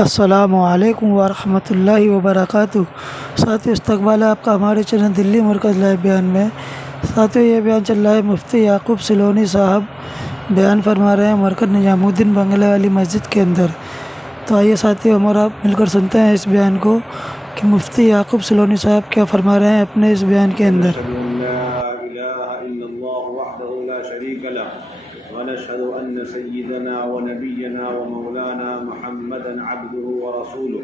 السلام علیکم ورحمۃ اللہ وبرکاتہ۔ ساتھیو، استقبال ہے آپ کا ہمارے چینل دلی مرکز لائیو بیان میں۔ ساتھیو، یہ بیان چل رہا ہے مفتی یعقوب سلونی صاحب بیان فرما رہے ہیں مرکز نظام الدین بنگلے والی مسجد کے اندر۔ تو آئیے ساتھیو، ہم اور آپ مل کر سنتے ہیں اس بیان کو کہ مفتی یعقوب سلونی صاحب کیا فرما رہے ہیں اپنے اس بیان کے اندر۔ ونشهد أن سيدنا ونبينا ومولانا محمدا عبده ورسوله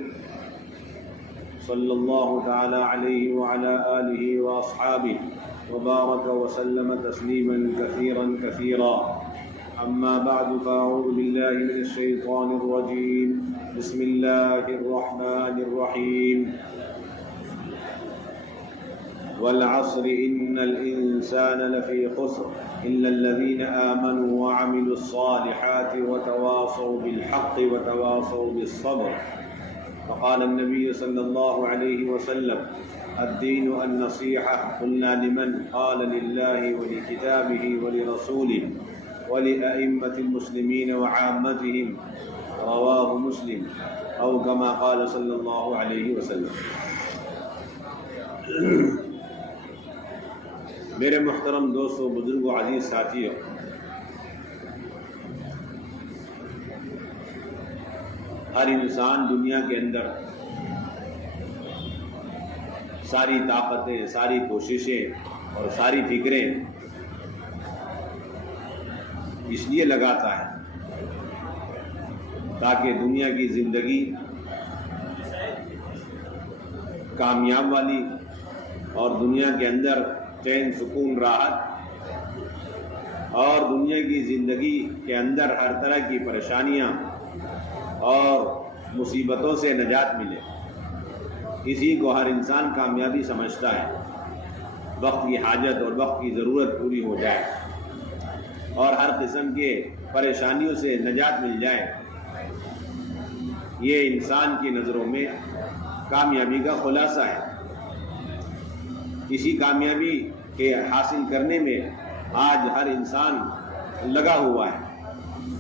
صلى الله تعالى عليه وعلى آله وأصحابه وبارك وسلم تسليما كثيرا كثيرا. أما بعد فأعوذ بالله من الشيطان الرجيم. بسم الله الرحمن الرحيم. والعصر إن الإنسان لفي خسر إلا الذين آمنوا وعملوا الصالحات وتواصوا بالحق وتواصوا بالصبر. فقال النبي صلى الله عليه وسلم: الدين النصيحة. قلنا لمن؟ قال لله ولكتابه ولرسوله ولأئمة المسلمين وعامتهم. رواه مسلم أو كما قال صلى الله عليه وسلم. میرے محترم دوستوں، بزرگوں، عزیز ساتھیوں، ہر انسان دنیا کے اندر ساری طاقتیں، ساری کوششیں اور ساری فکریں اس لیے لگاتا ہے تاکہ دنیا کی زندگی کامیاب والی اور دنیا کے اندر چین، سکون، راحت اور دنیا کی زندگی کے اندر ہر طرح کی پریشانیاں اور مصیبتوں سے نجات ملے۔ اسی کو ہر انسان کامیابی سمجھتا ہے، وقت کی حاجت اور وقت کی ضرورت پوری ہو جائے اور ہر قسم کے پریشانیوں سے نجات مل جائے۔ یہ انسان کی نظروں میں کامیابی کا خلاصہ ہے۔ اسی کامیابی کے حاصل کرنے میں آج ہر انسان لگا ہوا ہے۔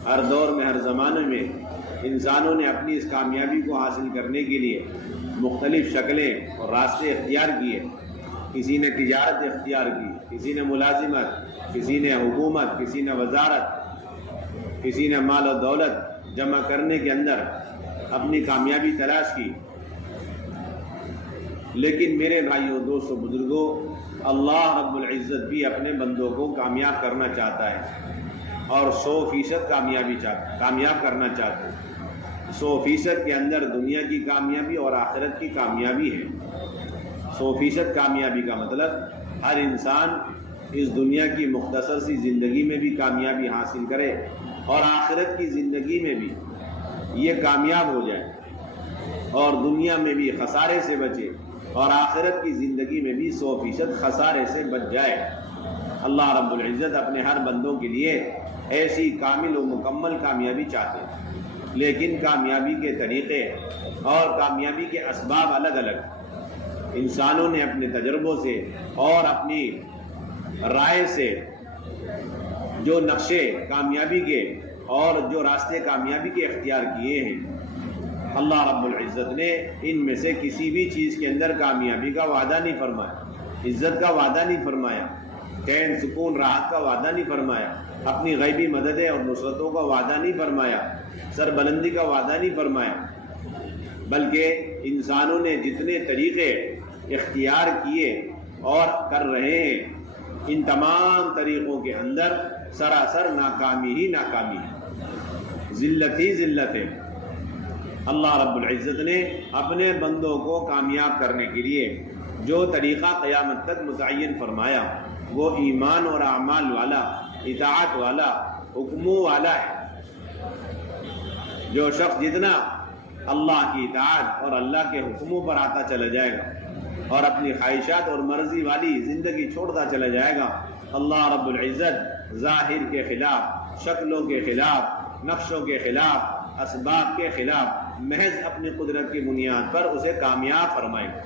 ہر دور میں، ہر زمانے میں انسانوں نے اپنی اس کامیابی کو حاصل کرنے کے لیے مختلف شکلیں اور راستے اختیار کیے۔ کسی نے تجارت اختیار کی، کسی نے ملازمت، کسی نے حکومت، کسی نے وزارت، کسی نے مال و دولت جمع کرنے کے اندر اپنی کامیابی تلاش کی۔ لیکن میرے بھائیوں، دوستوں، بزرگوں، اللہ رب العزت بھی اپنے بندوں کو کامیاب کرنا چاہتا ہے اور 100% کامیاب کرنا چاہتا ہے۔ 100% کے اندر دنیا کی کامیابی اور آخرت کی کامیابی ہے۔ 100% کامیابی کا مطلب ہر انسان اس دنیا کی مختصر سی زندگی میں بھی کامیابی حاصل کرے اور آخرت کی زندگی میں بھی یہ کامیاب ہو جائے اور دنیا میں بھی خسارے سے بچے اور آخرت کی زندگی میں بھی 100% خسارے سے بچ جائے۔ اللہ رب العزت اپنے ہر بندوں کے لیے ایسی کامل و مکمل کامیابی چاہتے ہیں، لیکن کامیابی کے طریقے اور کامیابی کے اسباب الگ الگ۔ انسانوں نے اپنے تجربوں سے اور اپنی رائے سے جو نقشے کامیابی کے اور جو راستے کامیابی کے اختیار کیے ہیں، اللہ رب العزت نے ان میں سے کسی بھی چیز کے اندر کامیابی کا وعدہ نہیں فرمایا، عزت کا وعدہ نہیں فرمایا، چین، سکون، راحت کا وعدہ نہیں فرمایا، اپنی غیبی مددیں اور نصرتوں کا وعدہ نہیں فرمایا، سربلندی کا وعدہ نہیں فرمایا، بلکہ انسانوں نے جتنے طریقے اختیار کیے اور کر رہے ہیں، ان تمام طریقوں کے اندر سراسر ناکامی ہی ناکامی ہے، ذلت ہی ذلت ہے۔ اللہ رب العزت نے اپنے بندوں کو کامیاب کرنے کے لیے جو طریقہ قیامت تک متعین فرمایا وہ ایمان اور اعمال والا، اطاعت والا، حکموں والا ہے۔ جو شخص جتنا اللہ کی اطاعت اور اللہ کے حکموں پر آتا چلا جائے گا اور اپنی خواہشات اور مرضی والی زندگی چھوڑتا چلا جائے گا، اللہ رب العزت ظاہر کے خلاف، شکلوں کے خلاف، نقشوں کے خلاف، اسباب کے خلاف محض اپنی قدرت کی بنیاد پر اسے کامیاب فرمائے گا۔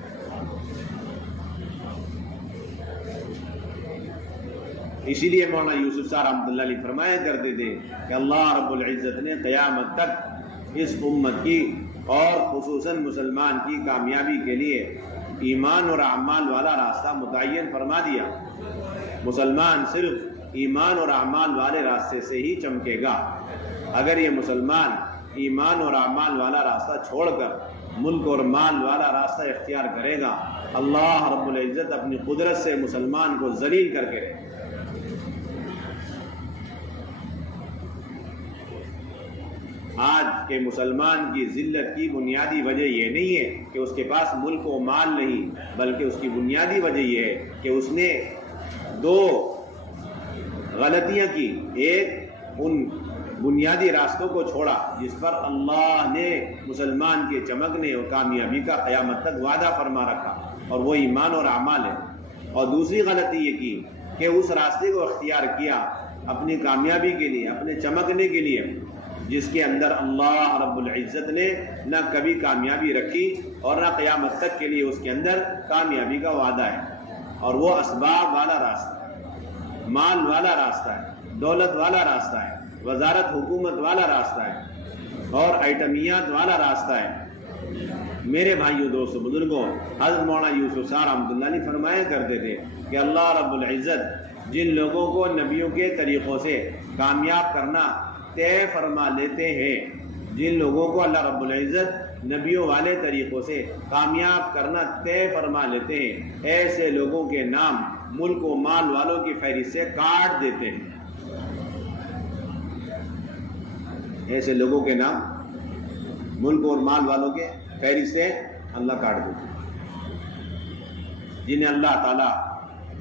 اسی لیے مولانا یوسف صاحب رحمۃ اللہ علیہ فرمایا کرتے تھے کہ اللہ رب العزت نے قیامت تک اس امت کی اور خصوصاً مسلمان کی کامیابی کے لیے ایمان اور اعمال والا راستہ متعین فرما دیا۔ مسلمان صرف ایمان اور اعمال والے راستے سے ہی چمکے گا۔ اگر یہ مسلمان ایمان اور اعمال والا راستہ چھوڑ کر ملک اور مال والا راستہ اختیار کرے گا، اللہ رب العزت اپنی قدرت سے مسلمان کو ذلیل کر کے رہے گا۔ آج کے مسلمان کی ذلت کی بنیادی وجہ یہ نہیں ہے کہ اس کے پاس ملک و مال نہیں، بلکہ اس کی بنیادی وجہ یہ ہے کہ اس نے دو غلطیاں کی۔ ایک، ان بنیادی راستوں کو چھوڑا جس پر اللہ نے مسلمان کے چمکنے اور کامیابی کا قیامت تک وعدہ فرما رکھا، اور وہ ایمان اور اعمال ہے۔ اور دوسری غلطی یہ کی کہ اس راستے کو اختیار کیا اپنی کامیابی کے لیے، اپنے چمکنے کے لیے، جس کے اندر اللہ رب العزت نے نہ کبھی کامیابی رکھی اور نہ قیامت تک کے لیے اس کے اندر کامیابی کا وعدہ ہے۔ اور وہ اسباب والا راستہ ہے، مال والا راستہ ہے، دولت والا راستہ ہے، وزارت حکومت والا راستہ ہے، اور آئٹمیات والا راستہ ہے۔ میرے بھائیوں، دوستوں، بزرگوں، حضرت مولانا یوسف صاحب رحمۃ اللہ علیہ فرمایا کرتے تھے کہ اللہ رب العزت جن لوگوں کو نبیوں کے طریقوں سے کامیاب کرنا طے فرما لیتے ہیں، جن لوگوں کو اللہ رب العزت نبیوں والے طریقوں سے کامیاب کرنا طے فرما لیتے ہیں، ایسے لوگوں کے نام ملک و مال والوں کی فہرست سے کاٹ دیتے ہیں۔ ایسے لوگوں کے نام ملک اور مال والوں کے فہرست سے اللہ کاٹ دیتے ہیں، جنہیں اللہ تعالیٰ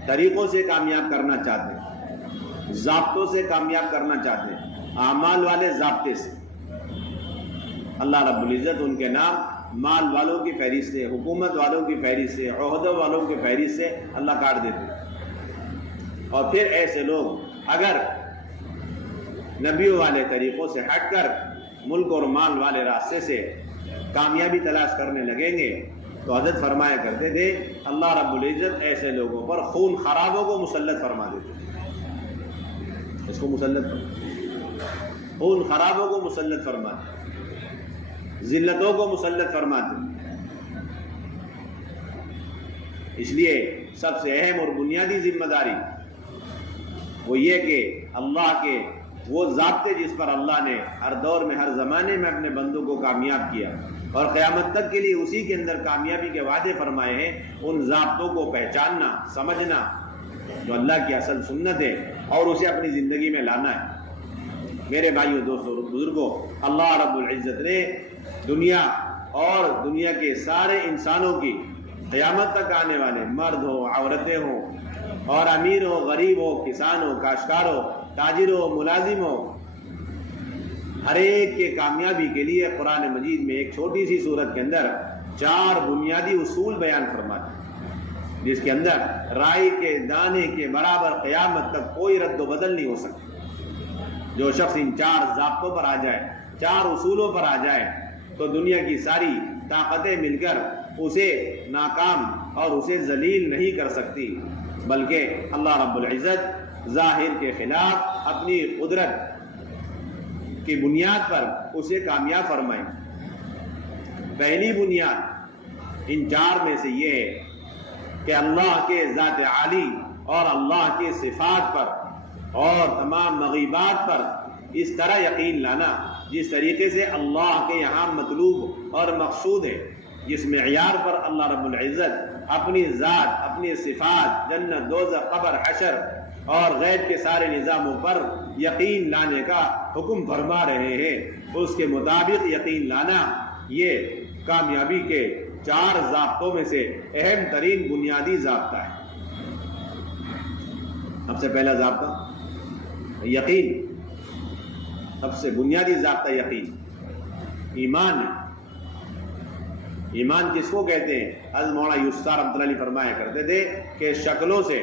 طریقوں سے کامیاب کرنا چاہتے ہیں، ضابطوں سے کامیاب کرنا چاہتے ہیں، اعمال والے ضابطے سے۔ اللہ رب العزت ان کے نام مال والوں کی فہرست سے، حکومت والوں کی فہرست سے، عہدوں والوں کی فہرست سے اللہ کاٹ دیتے ہیں۔ اور پھر ایسے لوگ اگر نبیوں والے طریقوں سے ہٹ کر ملک اور مال والے راستے سے کامیابی تلاش کرنے لگیں گے تو حضرت فرمایا کرتے تھے اللہ رب العزت ایسے لوگوں پر خون خرابوں کو مسلط فرما دیتے ہیں۔ اس کو مسلط خون خرابوں کو مسلط فرماتے، ذلتوں کو مسلط فرماتے۔ اس لیے سب سے اہم اور بنیادی ذمہ داری وہ یہ کہ اللہ کے وہ ضابطے جس پر اللہ نے ہر دور میں، ہر زمانے میں اپنے بندوں کو کامیاب کیا اور قیامت تک کے لیے اسی کے اندر کامیابی کے وعدے فرمائے ہیں، ان ضابطوں کو پہچاننا، سمجھنا جو اللہ کی اصل سنت ہے، اور اسے اپنی زندگی میں لانا ہے۔ میرے بھائیوں، دوستوں، بزرگوں، اللہ رب العزت نے دنیا اور دنیا کے سارے انسانوں کی قیامت تک آنے والے مرد ہو، عورتیں ہوں، اور امیر ہو، غریب ہو، کسان ہو، کاشتکار ہو، تاجر ہو، ملازم ہو، ہر ایک کے کامیابی کے لیے قرآن مجید میں ایک چھوٹی سی سورت کے اندر 4 بنیادی اصول بیان فرماتے ہیں، جس کے اندر رائی کے دانے کے برابر قیامت تک کوئی رد و بدل نہیں ہو سکتا۔ جو شخص ان 4 ضابطوں پر آ جائے، 4 اصولوں پر آ جائے، تو دنیا کی ساری طاقتیں مل کر اسے ناکام اور اسے ذلیل نہیں کر سکتی، بلکہ اللہ رب العزت ظاہر کے خلاف اپنی قدرت کی بنیاد پر اسے کامیاب فرمائے۔ پہلی بنیاد ان 4 میں سے یہ ہے کہ اللہ کے ذات عالی اور اللہ کے صفات پر اور تمام مغیبات پر اس طرح یقین لانا جس طریقے سے اللہ کے یہاں مطلوب اور مقصود ہے، جس معیار پر اللہ رب العزت اپنی ذات، اپنی صفات، جنت، دوزخ، قبر، حشر اور غیب کے سارے نظاموں پر یقین لانے کا حکم فرما رہے ہیں، اس کے مطابق یقین لانا یہ کامیابی کے 4 ضابطوں میں سے اہم ترین بنیادی ضابطہ ہے۔ سب سے پہلا ضابطہ یقین، سب سے بنیادی ضابطہ یقین، ایمان ہے۔ ایمان کس کو کہتے ہیں؟ حضرت مولانا یوسف صاحب رحمۃ اللہ علیہ فرمایا کرتے تھے کہ شکلوں سے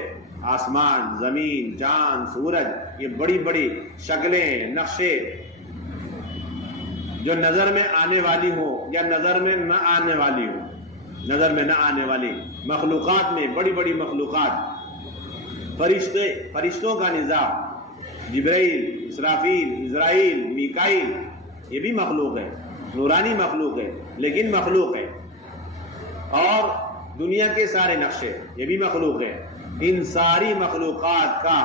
آسمان، زمین، چاند، سورج، یہ بڑی بڑی شکلیں، نقشے جو نظر میں آنے والی ہوں یا نظر میں نہ آنے والی ہوں، نظر میں نہ آنے والی مخلوقات میں بڑی بڑی مخلوقات، فرشتوں کا نظام، جبرائیل، اسرافیل، عزرائیل، میکائیل، یہ بھی مخلوق ہے، نورانی مخلوق ہے لیکن مخلوق ہے، اور دنیا کے سارے نقشے یہ بھی مخلوق ہے. ان ساری مخلوقات کا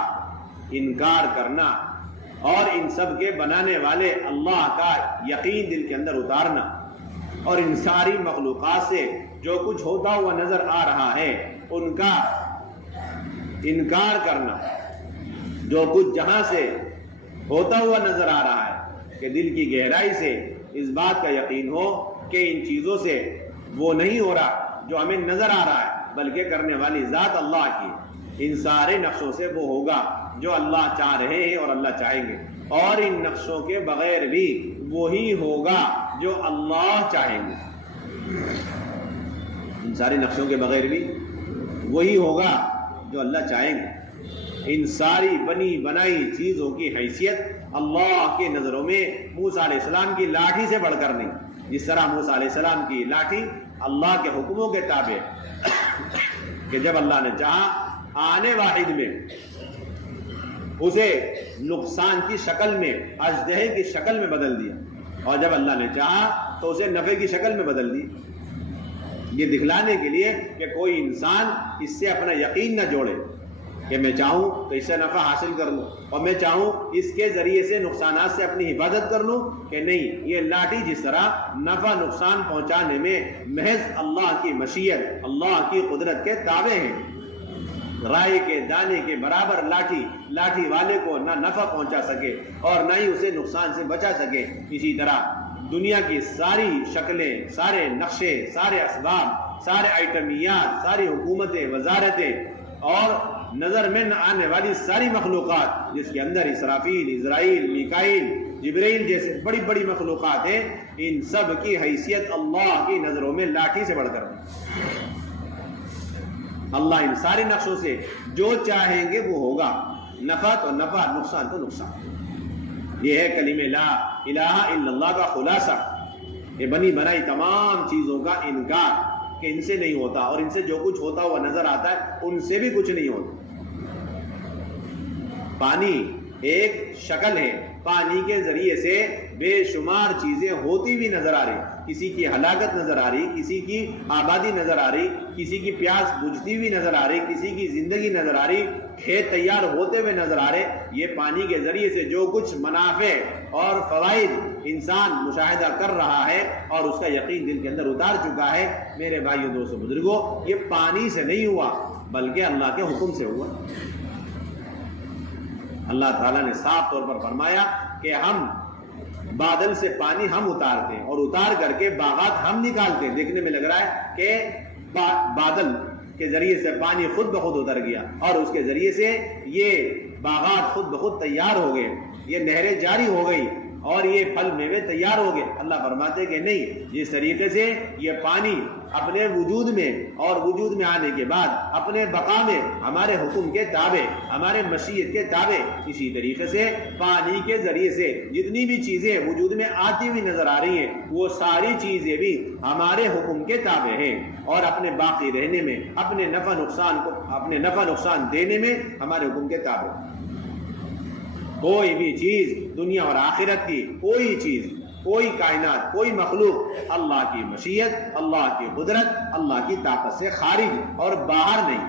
انکار کرنا اور ان سب کے بنانے والے اللہ کا یقین دل کے اندر اتارنا، اور ان ساری مخلوقات سے جو کچھ ہوتا ہوا نظر آ رہا ہے ان کا انکار کرنا، جو کچھ جہاں سے ہوتا ہوا نظر آ رہا ہے کہ دل کی گہرائی سے اس بات کا یقین ہو کہ ان چیزوں سے وہ نہیں ہو رہا جو ہمیں نظر آ رہا ہے، بلکہ کرنے والی ذات اللہ کی. ان سارے نقشوں سے وہ ہوگا جو اللہ چاہ رہے ہیں اور اللہ چاہیں گے، اور ان نقشوں کے بغیر بھی وہی ہوگا جو اللہ چاہیں گے. ان سارے نقشوں کے بغیر بھی وہی ہوگا جو اللہ چاہیں گے. ان ساری بنی بنائی چیزوں کی حیثیت اللہ کے نظروں میں موسیٰ علیہ السلام کی لاٹھی سے بڑھ کر نہیں. جس طرح موسیٰ علیہ السلام کی لاٹھی اللہ کے حکموں کے تابع کہ جب اللہ نے چاہا آنے واحد میں اسے نقصان کی شکل میں، اژدہے کی شکل میں بدل دیا، اور جب اللہ نے چاہا تو اسے نفع کی شکل میں بدل دی. یہ دکھلانے کے لیے کہ کوئی انسان اس سے اپنا یقین نہ جوڑے کہ میں چاہوں تو اس سے نفع حاصل کر لوں، اور میں چاہوں اس کے ذریعے سے نقصانات سے اپنی حفاظت کر لوں، کہ نہیں، یہ لاٹھی جس طرح نفع نقصان پہنچانے میں محض اللہ کی مشیت، اللہ کی قدرت کے تابع ہیں. رائے کے دانے کے برابر لاٹھی والے کو نہ نفع پہنچا سکے اور نہ ہی اسے نقصان سے بچا سکے، اسی طرح دنیا کی ساری شکلیں، سارے نقشے، سارے اسباب، سارے آئٹمیات، ساری حکومتیں، وزارتیں اور نظر میں نہ آنے والی ساری مخلوقات، جس کے اندر اسرافیل، عزرائیل، میکائیل، جبرائیل جیسے بڑی بڑی مخلوقات ہیں، ان سب کی حیثیت اللہ کی نظروں میں لاٹھی سے بڑھ کر دی. اللہ ان سارے نقشوں سے جو چاہیں گے وہ ہوگا، نفع تو نفع، نقصان تو نقصان. یہ ہے کلمہ لا الہ الا اللہ کا خلاصہ. یہ بنی بنائی تمام چیزوں کا انکار کہ ان سے نہیں ہوتا، اور ان سے جو کچھ ہوتا ہوا نظر آتا ہے ان سے بھی کچھ نہیں ہوتا. پانی ایک شکل ہے، پانی کے ذریعے سے بے شمار چیزیں ہوتی بھی نظر آ رہی، کسی کی ہلاکت نظر آ رہی، کسی کی آبادی نظر آ رہی، کسی کی پیاس بجھتی ہوئی نظر آ رہی، کسی کی زندگی نظر آ رہی، کھیت تیار ہوتے ہوئے نظر آ رہے. یہ پانی کے ذریعے سے جو کچھ منافع اور فوائد انسان مشاہدہ کر رہا ہے اور اس کا یقین دل کے اندر اتار چکا ہے، میرے بھائیوں، دوستوں، بزرگوں، یہ پانی سے نہیں ہوا بلکہ اللہ کے حکم سے ہوا. اللہ تعالیٰ نے صاف طور پر فرمایا کہ ہم بادل سے پانی ہم اتارتے ہیں اور اتار کر کے باغات ہم نکالتے ہیں. دیکھنے میں لگ رہا ہے کہ بادل کے ذریعے سے پانی خود بخود اتر گیا اور اس کے ذریعے سے یہ باغات خود بخود تیار ہو گئے، یہ نہریں جاری ہو گئی اور یہ پھل میوے تیار ہو گئے. اللہ فرماتے کہ نہیں، جس طریقے سے یہ پانی اپنے وجود میں اور وجود میں آنے کے بعد اپنے بقا میں ہمارے حکم کے تابع، ہمارے مشیت کے تابع، اسی طریقے سے پانی کے ذریعے سے جتنی بھی چیزیں وجود میں آتی ہوئی نظر آ رہی ہیں وہ ساری چیزیں بھی ہمارے حکم کے تابع ہیں، اور اپنے باقی رہنے میں، اپنے نفع نقصان دینے میں ہمارے حکم کے تابع. کوئی بھی چیز دنیا اور آخرت کی، کوئی چیز، کوئی کائنات، کوئی مخلوق اللہ کی مشیت، اللہ کی قدرت، اللہ کی طاقت سے خارج اور باہر نہیں.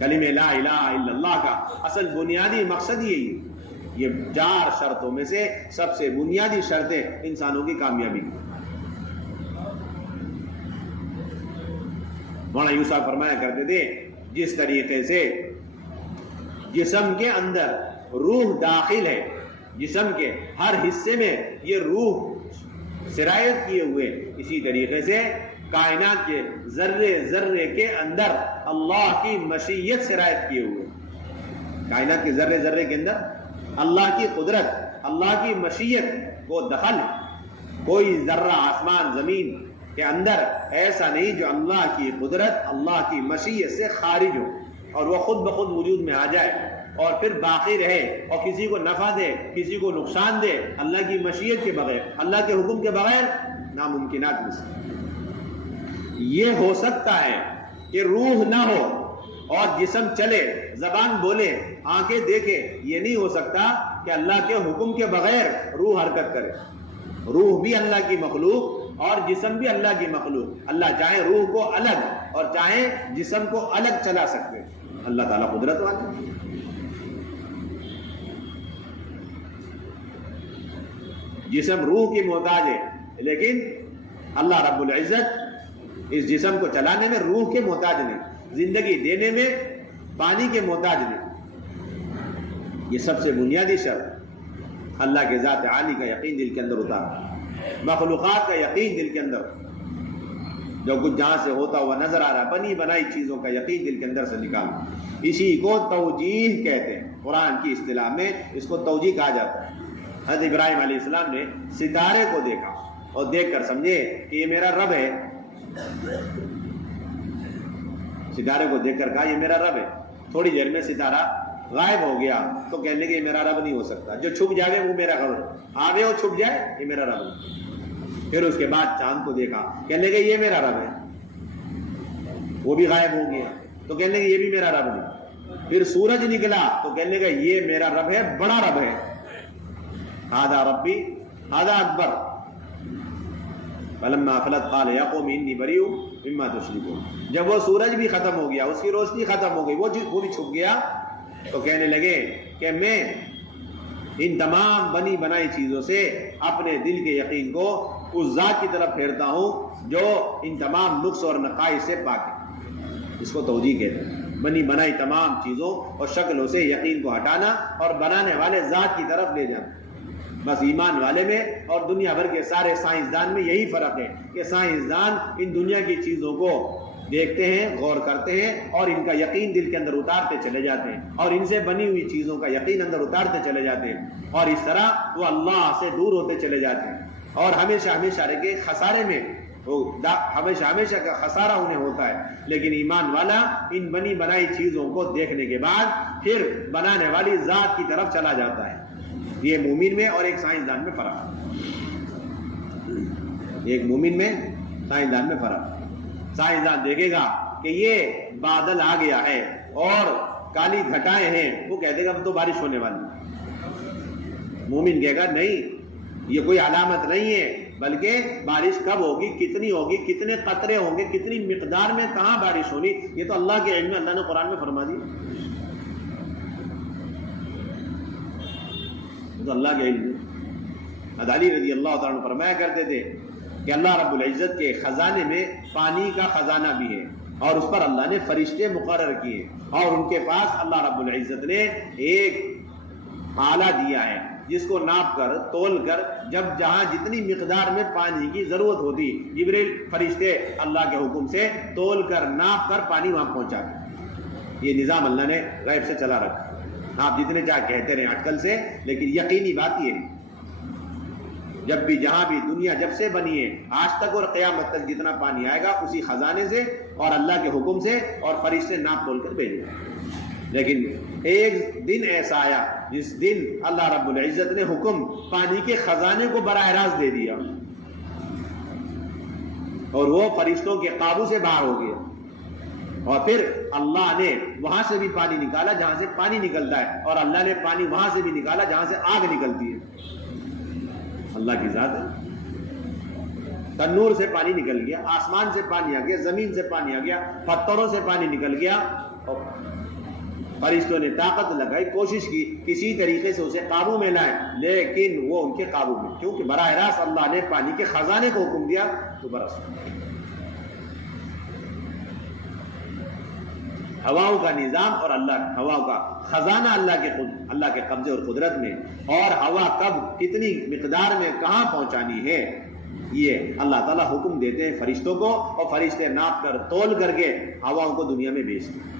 کلمہ لا الہ الا اللہ کا اصل بنیادی مقصد یہی ہے. یہ 4 شرطوں میں سے سب سے بنیادی شرطیں انسانوں کی کامیابی کی. مولانا یوسف فرمایا کرتے تھے جس طریقے سے جسم کے اندر روح داخل ہے، جسم کے ہر حصے میں یہ روح سرایت کیے ہوئے، اسی طریقے سے کائنات کے ذرے ذرے کے اندر اللہ کی مشیت سرایت کیے ہوئے. کائنات کے ذرے ذرے کے اندر اللہ کی قدرت، اللہ کی مشیت وہ دخل. کوئی ذرہ آسمان زمین کے اندر ایسا نہیں جو اللہ کی قدرت، اللہ کی مشیت سے خارج ہو اور وہ خود بخود وجود میں آ جائے اور پھر باقی رہے اور کسی کو نفع دے، کسی کو نقصان دے، اللہ کی مشیت کے بغیر، اللہ کے حکم کے بغیر. ناممکنات میں سے یہ ہو سکتا ہے کہ روح نہ ہو اور جسم چلے، زبان بولے، آنکھیں دیکھے. یہ نہیں ہو سکتا کہ اللہ کے حکم کے بغیر روح حرکت کرے. روح بھی اللہ کی مخلوق اور جسم بھی اللہ کی مخلوق. اللہ چاہے روح کو الگ اور چاہے جسم کو الگ چلا سکتے. اللہ تعالیٰ قدرت والا. جسم روح کی محتاج ہے لیکن اللہ رب العزت اس جسم کو چلانے میں روح کے محتاج نہیں, زندگی دینے میں پانی کے محتاج نہیں. یہ سب سے بنیادی شرط اللہ کے ذات عالی کا یقین دل کے اندر اتارا, مخلوقات کا یقین دل کے اندر, جو کچھ جہاں سے ہوتا ہوا نظر آ رہا بنی بنائی چیزوں کا یقین دل کے اندر سے نکالنا. اسی کو توجیہ کہتے ہیں, قرآن کی اصطلاح میں اس کو توجیہ کہا جاتا ہے. حضرت ابراہیم علیہ السلام نے ستارے کو دیکھا اور دیکھ کر سمجھے کہ یہ میرا رب ہے. ستارے کو دیکھ کر کہا یہ میرا رب ہے. تھوڑی دیر میں ستارہ غائب ہو گیا تو کہنے لگے یہ میرا رب نہیں ہو سکتا, جو چھپ جائے وہ میرا رب ہے. آگے وہ چھپ جائے یہ میرا رب ہے. پھر اس کے بعد چاند کو دیکھا, کہنے لگے یہ میرا رب ہے, وہ بھی غائب ہو گیا تو کہنے لگے یہ بھی میرا رب نہیں. پھر سورج نکلا تو کہنے لگے یہ میرا رب ہے, بڑا رب ہے. ہذا ربی ہذا اکبر. فلما افلت قال یا قوم انی بریء مما تشرکون. جب وہ سورج بھی ختم ہو گیا, اس کی روشنی ختم ہو گئی, وہ بھی چھپ گیا تو کہنے لگے کہ میں ان تمام بنی بنائی چیزوں سے اپنے دل کے یقین کو اس ذات کی طرف پھیرتا ہوں جو ان تمام نقص اور نقائص سے پاک ہے. اس کو توجیہ کہتے ہیں. بنی بنائی تمام چیزوں اور شکلوں سے یقین کو ہٹانا اور بنانے والے ذات کی طرف لے جانا. بس ایمان والے میں اور دنیا بھر کے سارے سائنسدان میں یہی فرق ہے کہ سائنسدان ان دنیا کی چیزوں کو دیکھتے ہیں, غور کرتے ہیں اور ان کا یقین دل کے اندر اتارتے چلے جاتے ہیں اور ان سے بنی ہوئی چیزوں کا یقین اندر اتارتے چلے جاتے ہیں اور اس طرح وہ اللہ سے دور ہوتے چلے جاتے ہیں اور ہمیشہ ہمیشہ کے خسارے میں ہمیشہ کا خسارہ انہیں ہوتا ہے. لیکن ایمان والا ان بنی بنائی چیزوں کو دیکھنے کے بعد پھر بنانے والی ذات کی طرف چلا جاتا ہے. یہ مومن میں اور ایک سائنسدان میں فرق ہے. ایک مومن میں سائنسدان میں فرق ہے. سائنسدان دیکھے گا کہ یہ بادل آ گیا ہے اور کالی گھٹائیں ہیں, وہ کہہ دے گا اب تو بارش ہونے والی. مومن کہے گا نہیں, یہ کوئی علامت نہیں ہے, بلکہ بارش کب ہوگی, کتنی ہوگی, کتنے قطرے ہوں گے, کتنی مقدار میں کہاں بارش ہونی, یہ تو اللہ کے علم میں, اللہ نے قرآن میں فرما دی. تو اللہ کے علم میں علی رضی اللہ تعالیٰ عنہ فرمایا کرتے تھے کہ اللہ رب العزت کے خزانے میں پانی کا خزانہ بھی ہے اور اس پر اللہ نے فرشتے مقرر کیے اور ان کے پاس اللہ رب العزت نے ایک آلہ دیا ہے جس کو ناپ کر تول کر جب جہاں جتنی مقدار میں پانی کی ضرورت ہوتی, جبریل فرشتے اللہ کے حکم سے تول کر ناپ کر پانی وہاں پہنچاتے. یہ نظام اللہ نے غیب سے چلا رکھا. آپ جتنے چاہ کہتے رہے اٹکل سے, لیکن یقینی بات یہ نہیں. جب بھی جہاں بھی دنیا جب سے بنی ہے آج تک اور قیامت تک جتنا پانی آئے گا اسی خزانے سے اور اللہ کے حکم سے اور فرشتے ناپ تول کر بھیجے. لیکن ایک دن ایسا آیا جس دن اللہ رب العزت نے حکم پانی کے خزانے کو براہ راست دے دیا اور وہ فرشتوں کے قابو سے باہر ہو گیا. اور پھر اللہ نے وہاں سے بھی پانی نکالا جہاں سے پانی نکلتا ہے اور اللہ نے پانی وہاں سے بھی نکالا جہاں سے آگ نکلتی ہے. اللہ کی ذات ہے. تنور سے پانی نکل گیا, آسمان سے پانی آ گیا, زمین سے پانی آ گیا, پتھروں سے پانی نکل گیا اور فرشتوں نے طاقت لگائی, کوشش کی کسی طریقے سے اسے قابو میں لائیں, لیکن وہ ان کے قابو میں, کیونکہ براہ راست اللہ نے پانی کے خزانے کو حکم دیا تو برس. ہواؤں کا نظام اور ہواؤں کا خزانہ اللہ کے قبضے اور قدرت میں, اور ہوا کب کتنی مقدار میں کہاں پہنچانی ہے یہ اللہ تعالیٰ حکم دیتے ہیں فرشتوں کو اور فرشتے ناپ کر تول کر کے ہواؤں کو دنیا میں بھیجتے ہیں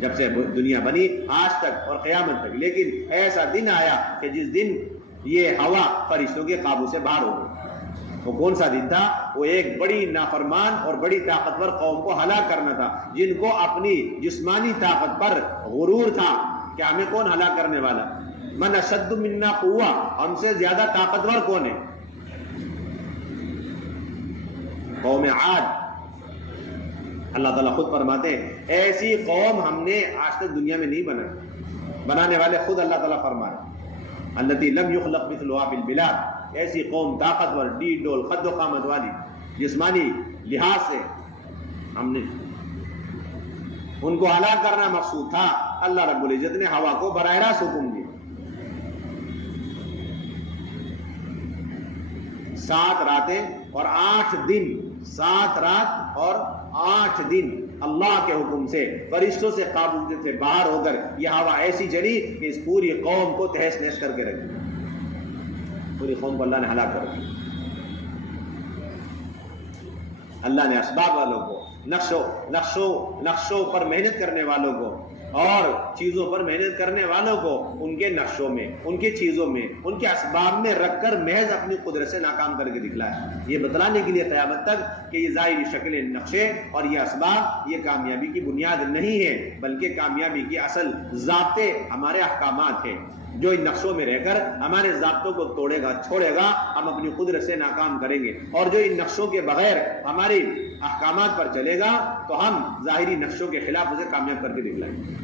جب سے دنیا بنی آج تک اور قیامت تک. لیکن ایسا دن آیا کہ جس دن یہ ہوا فرشتوں کے قابو سے باہر ہو گئی. وہ کون سا دن تھا؟ وہ ایک بڑی نافرمان اور بڑی طاقتور قوم کو ہلاک کرنا تھا, جن کو اپنی جسمانی طاقت پر غرور تھا کہ ہمیں کون ہلاک کرنے والا, من اشد منا قوہ, ہم سے زیادہ طاقتور کون ہے. قوم عاد, اللہ تعالیٰ خود فرماتے ہیں ایسی قوم ہم نے آج تک دنیا میں نہیں بنانے والے خود اللہ تعالیٰ فرمائے. التي لم يخلق مثلها في البلاد، ایسی قوم طاقتور، ڈیڈ ڈول، قد و قامت والی، جسمانی لحاظ سے ہم نے ان کو ہلاک کرنا مقصود تھا، اللہ رب العزت نے ہوا کو براہ راست حکم دیا 7 راتیں اور 8 دن، 7 رات اور 8 دن اللہ کے حکم سے فرشتوں سے قابو سے باہر ہو کر یہ ہوا ایسی چلی کہ اس پوری قوم کو تہس نہس کر کے رکھ دیا، پوری قوم کو اللہ نے ہلاک کر دیا۔ اللہ نے اسباب والوں کو، نقشوں پر محنت کرنے والوں کو اور چیزوں پر محنت کرنے والوں کو ان کے نقشوں میں، ان کی چیزوں میں، ان کے اسباب میں رکھ کر محض اپنی قدرت سے ناکام کر کے دکھلایا، یہ بتلانے کے لیے قیامت تک کہ یہ ظاہری شکلیں، نقشے اور یہ اسباب یہ کامیابی کی بنیاد نہیں ہے، بلکہ کامیابی کی اصل ضابطے ہمارے احکامات ہیں۔ جو ان نقشوں میں رہ کر ہمارے ضابطوں کو توڑے گا، چھوڑے گا، ہم اپنی قدرت سے ناکام کریں گے، اور جو ان نقشوں کے بغیر ہماری احکامات پر چلے گا تو ہم ظاہری نقشوں کے خلاف اسے کامیاب کر کے دکھلائیں گے۔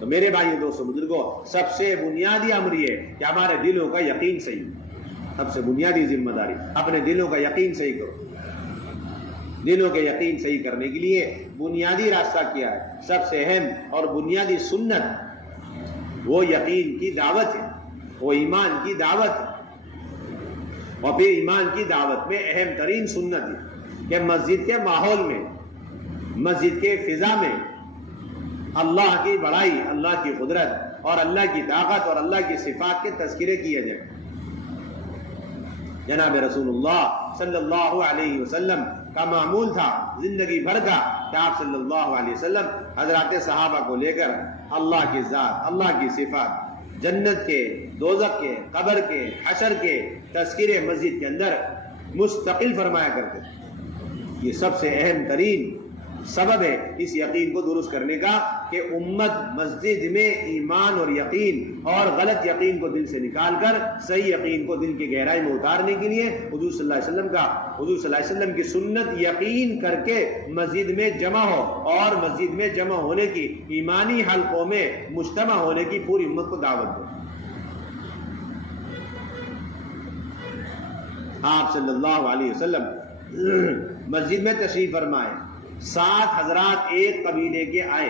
تو میرے بھائی دوستو بزرگوں، سب سے بنیادی امر یہ کہ ہمارے دلوں کا یقین صحیح، سب سے بنیادی ذمہ داری اپنے دلوں کا یقین صحیح کرو۔ دلوں کے یقین صحیح کرنے کے لیے بنیادی راستہ کیا ہے؟ سب سے اہم اور بنیادی سنت وہ یقین کی دعوت ہے، وہ ایمان کی دعوت ہے، اور پھر ایمان کی دعوت میں اہم ترین سنت ہے کہ مسجد کے ماحول میں، مسجد کے فضا میں اللہ کی بڑائی، اللہ کی قدرت اور اللہ کی طاقت اور اللہ کی صفات کے تذکرے کیے جائیں۔ جناب رسول اللہ صلی اللہ علیہ وسلم کا معمول تھا زندگی بھر کا کہ آپ صلی اللہ علیہ وسلم حضرات صحابہ کو لے کر اللہ کی ذات، اللہ کی صفات، جنت کے، دوزخ کے، قبر کے، حشر کے تذکرے مسجد کے اندر مستقل فرمایا کرتے تھے۔ یہ سب سے اہم ترین سبب ہے اس یقین کو درست کرنے کا کہ امت مسجد میں ایمان اور یقین اور غلط یقین کو دل سے نکال کر صحیح یقین کو دل کی گہرائی میں اتارنے کے لیے حضور صلی اللہ علیہ وسلم کی سنت یقین کر کے مسجد میں جمع ہو، اور مسجد میں جمع ہونے کی، ایمانی حلقوں میں مجتمع ہونے کی پوری امت کو دعوت دو۔ آپ صلی اللہ علیہ وسلم مسجد میں تشریف فرمائے، 7 حضرات ایک قبیلے کے آئے،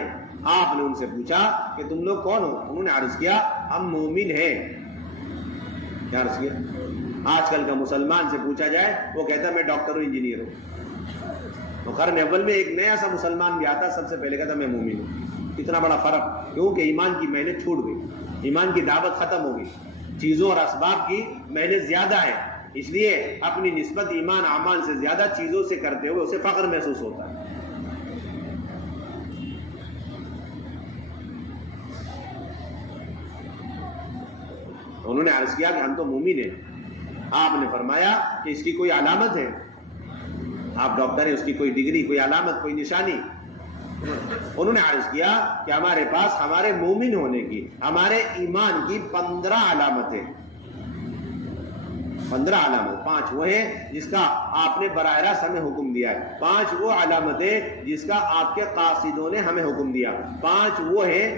آپ نے ان سے پوچھا کہ تم لوگ کون ہو؟ انہوں نے عرض کیا ہم مومن ہیں۔ کیا عرض کیا؟ آج کل کا مسلمان سے پوچھا جائے وہ کہتا ہے میں ڈاکٹر ہوں، انجینئر ہوں۔ تو قرن اول میں ایک نیا سا مسلمان بھی آتا، سب سے پہلے کہتا میں مومن ہوں۔ اتنا بڑا فرق، کیونکہ ایمان کی محنت چھوٹ گئی، ایمان کی دعوت ختم ہو گئی، چیزوں اور اسباب کی محنت زیادہ ہے، اس لیے اپنی نسبت ایمان اعمال سے زیادہ چیزوں سے کرتے ہوئے اسے فخر محسوس ہوتا ہے۔ انہوں نے عرض کیا کہ ہم تو مومن ہیں۔ آپ نے فرمایا کہ اس کی کوئی علامت ہے؟ آپ ڈاکٹر ہیں، اس کی کوئی ڈگری، کوئی علامت، کوئی نشانی؟ انہوں نے عرض کیا کہ ہمارے پاس ہمارے مومن ہونے کی، ہمارے ایمان کی 15 علامتیں، 15 علامت، 5 وہ ہیں جس کا آپ نے براہ راست ہمیں حکم دیا ہے، 5 وہ علامتیں جس کا آپ کے قاصدوں نے ہمیں حکم دیا، 5 وہ ہیں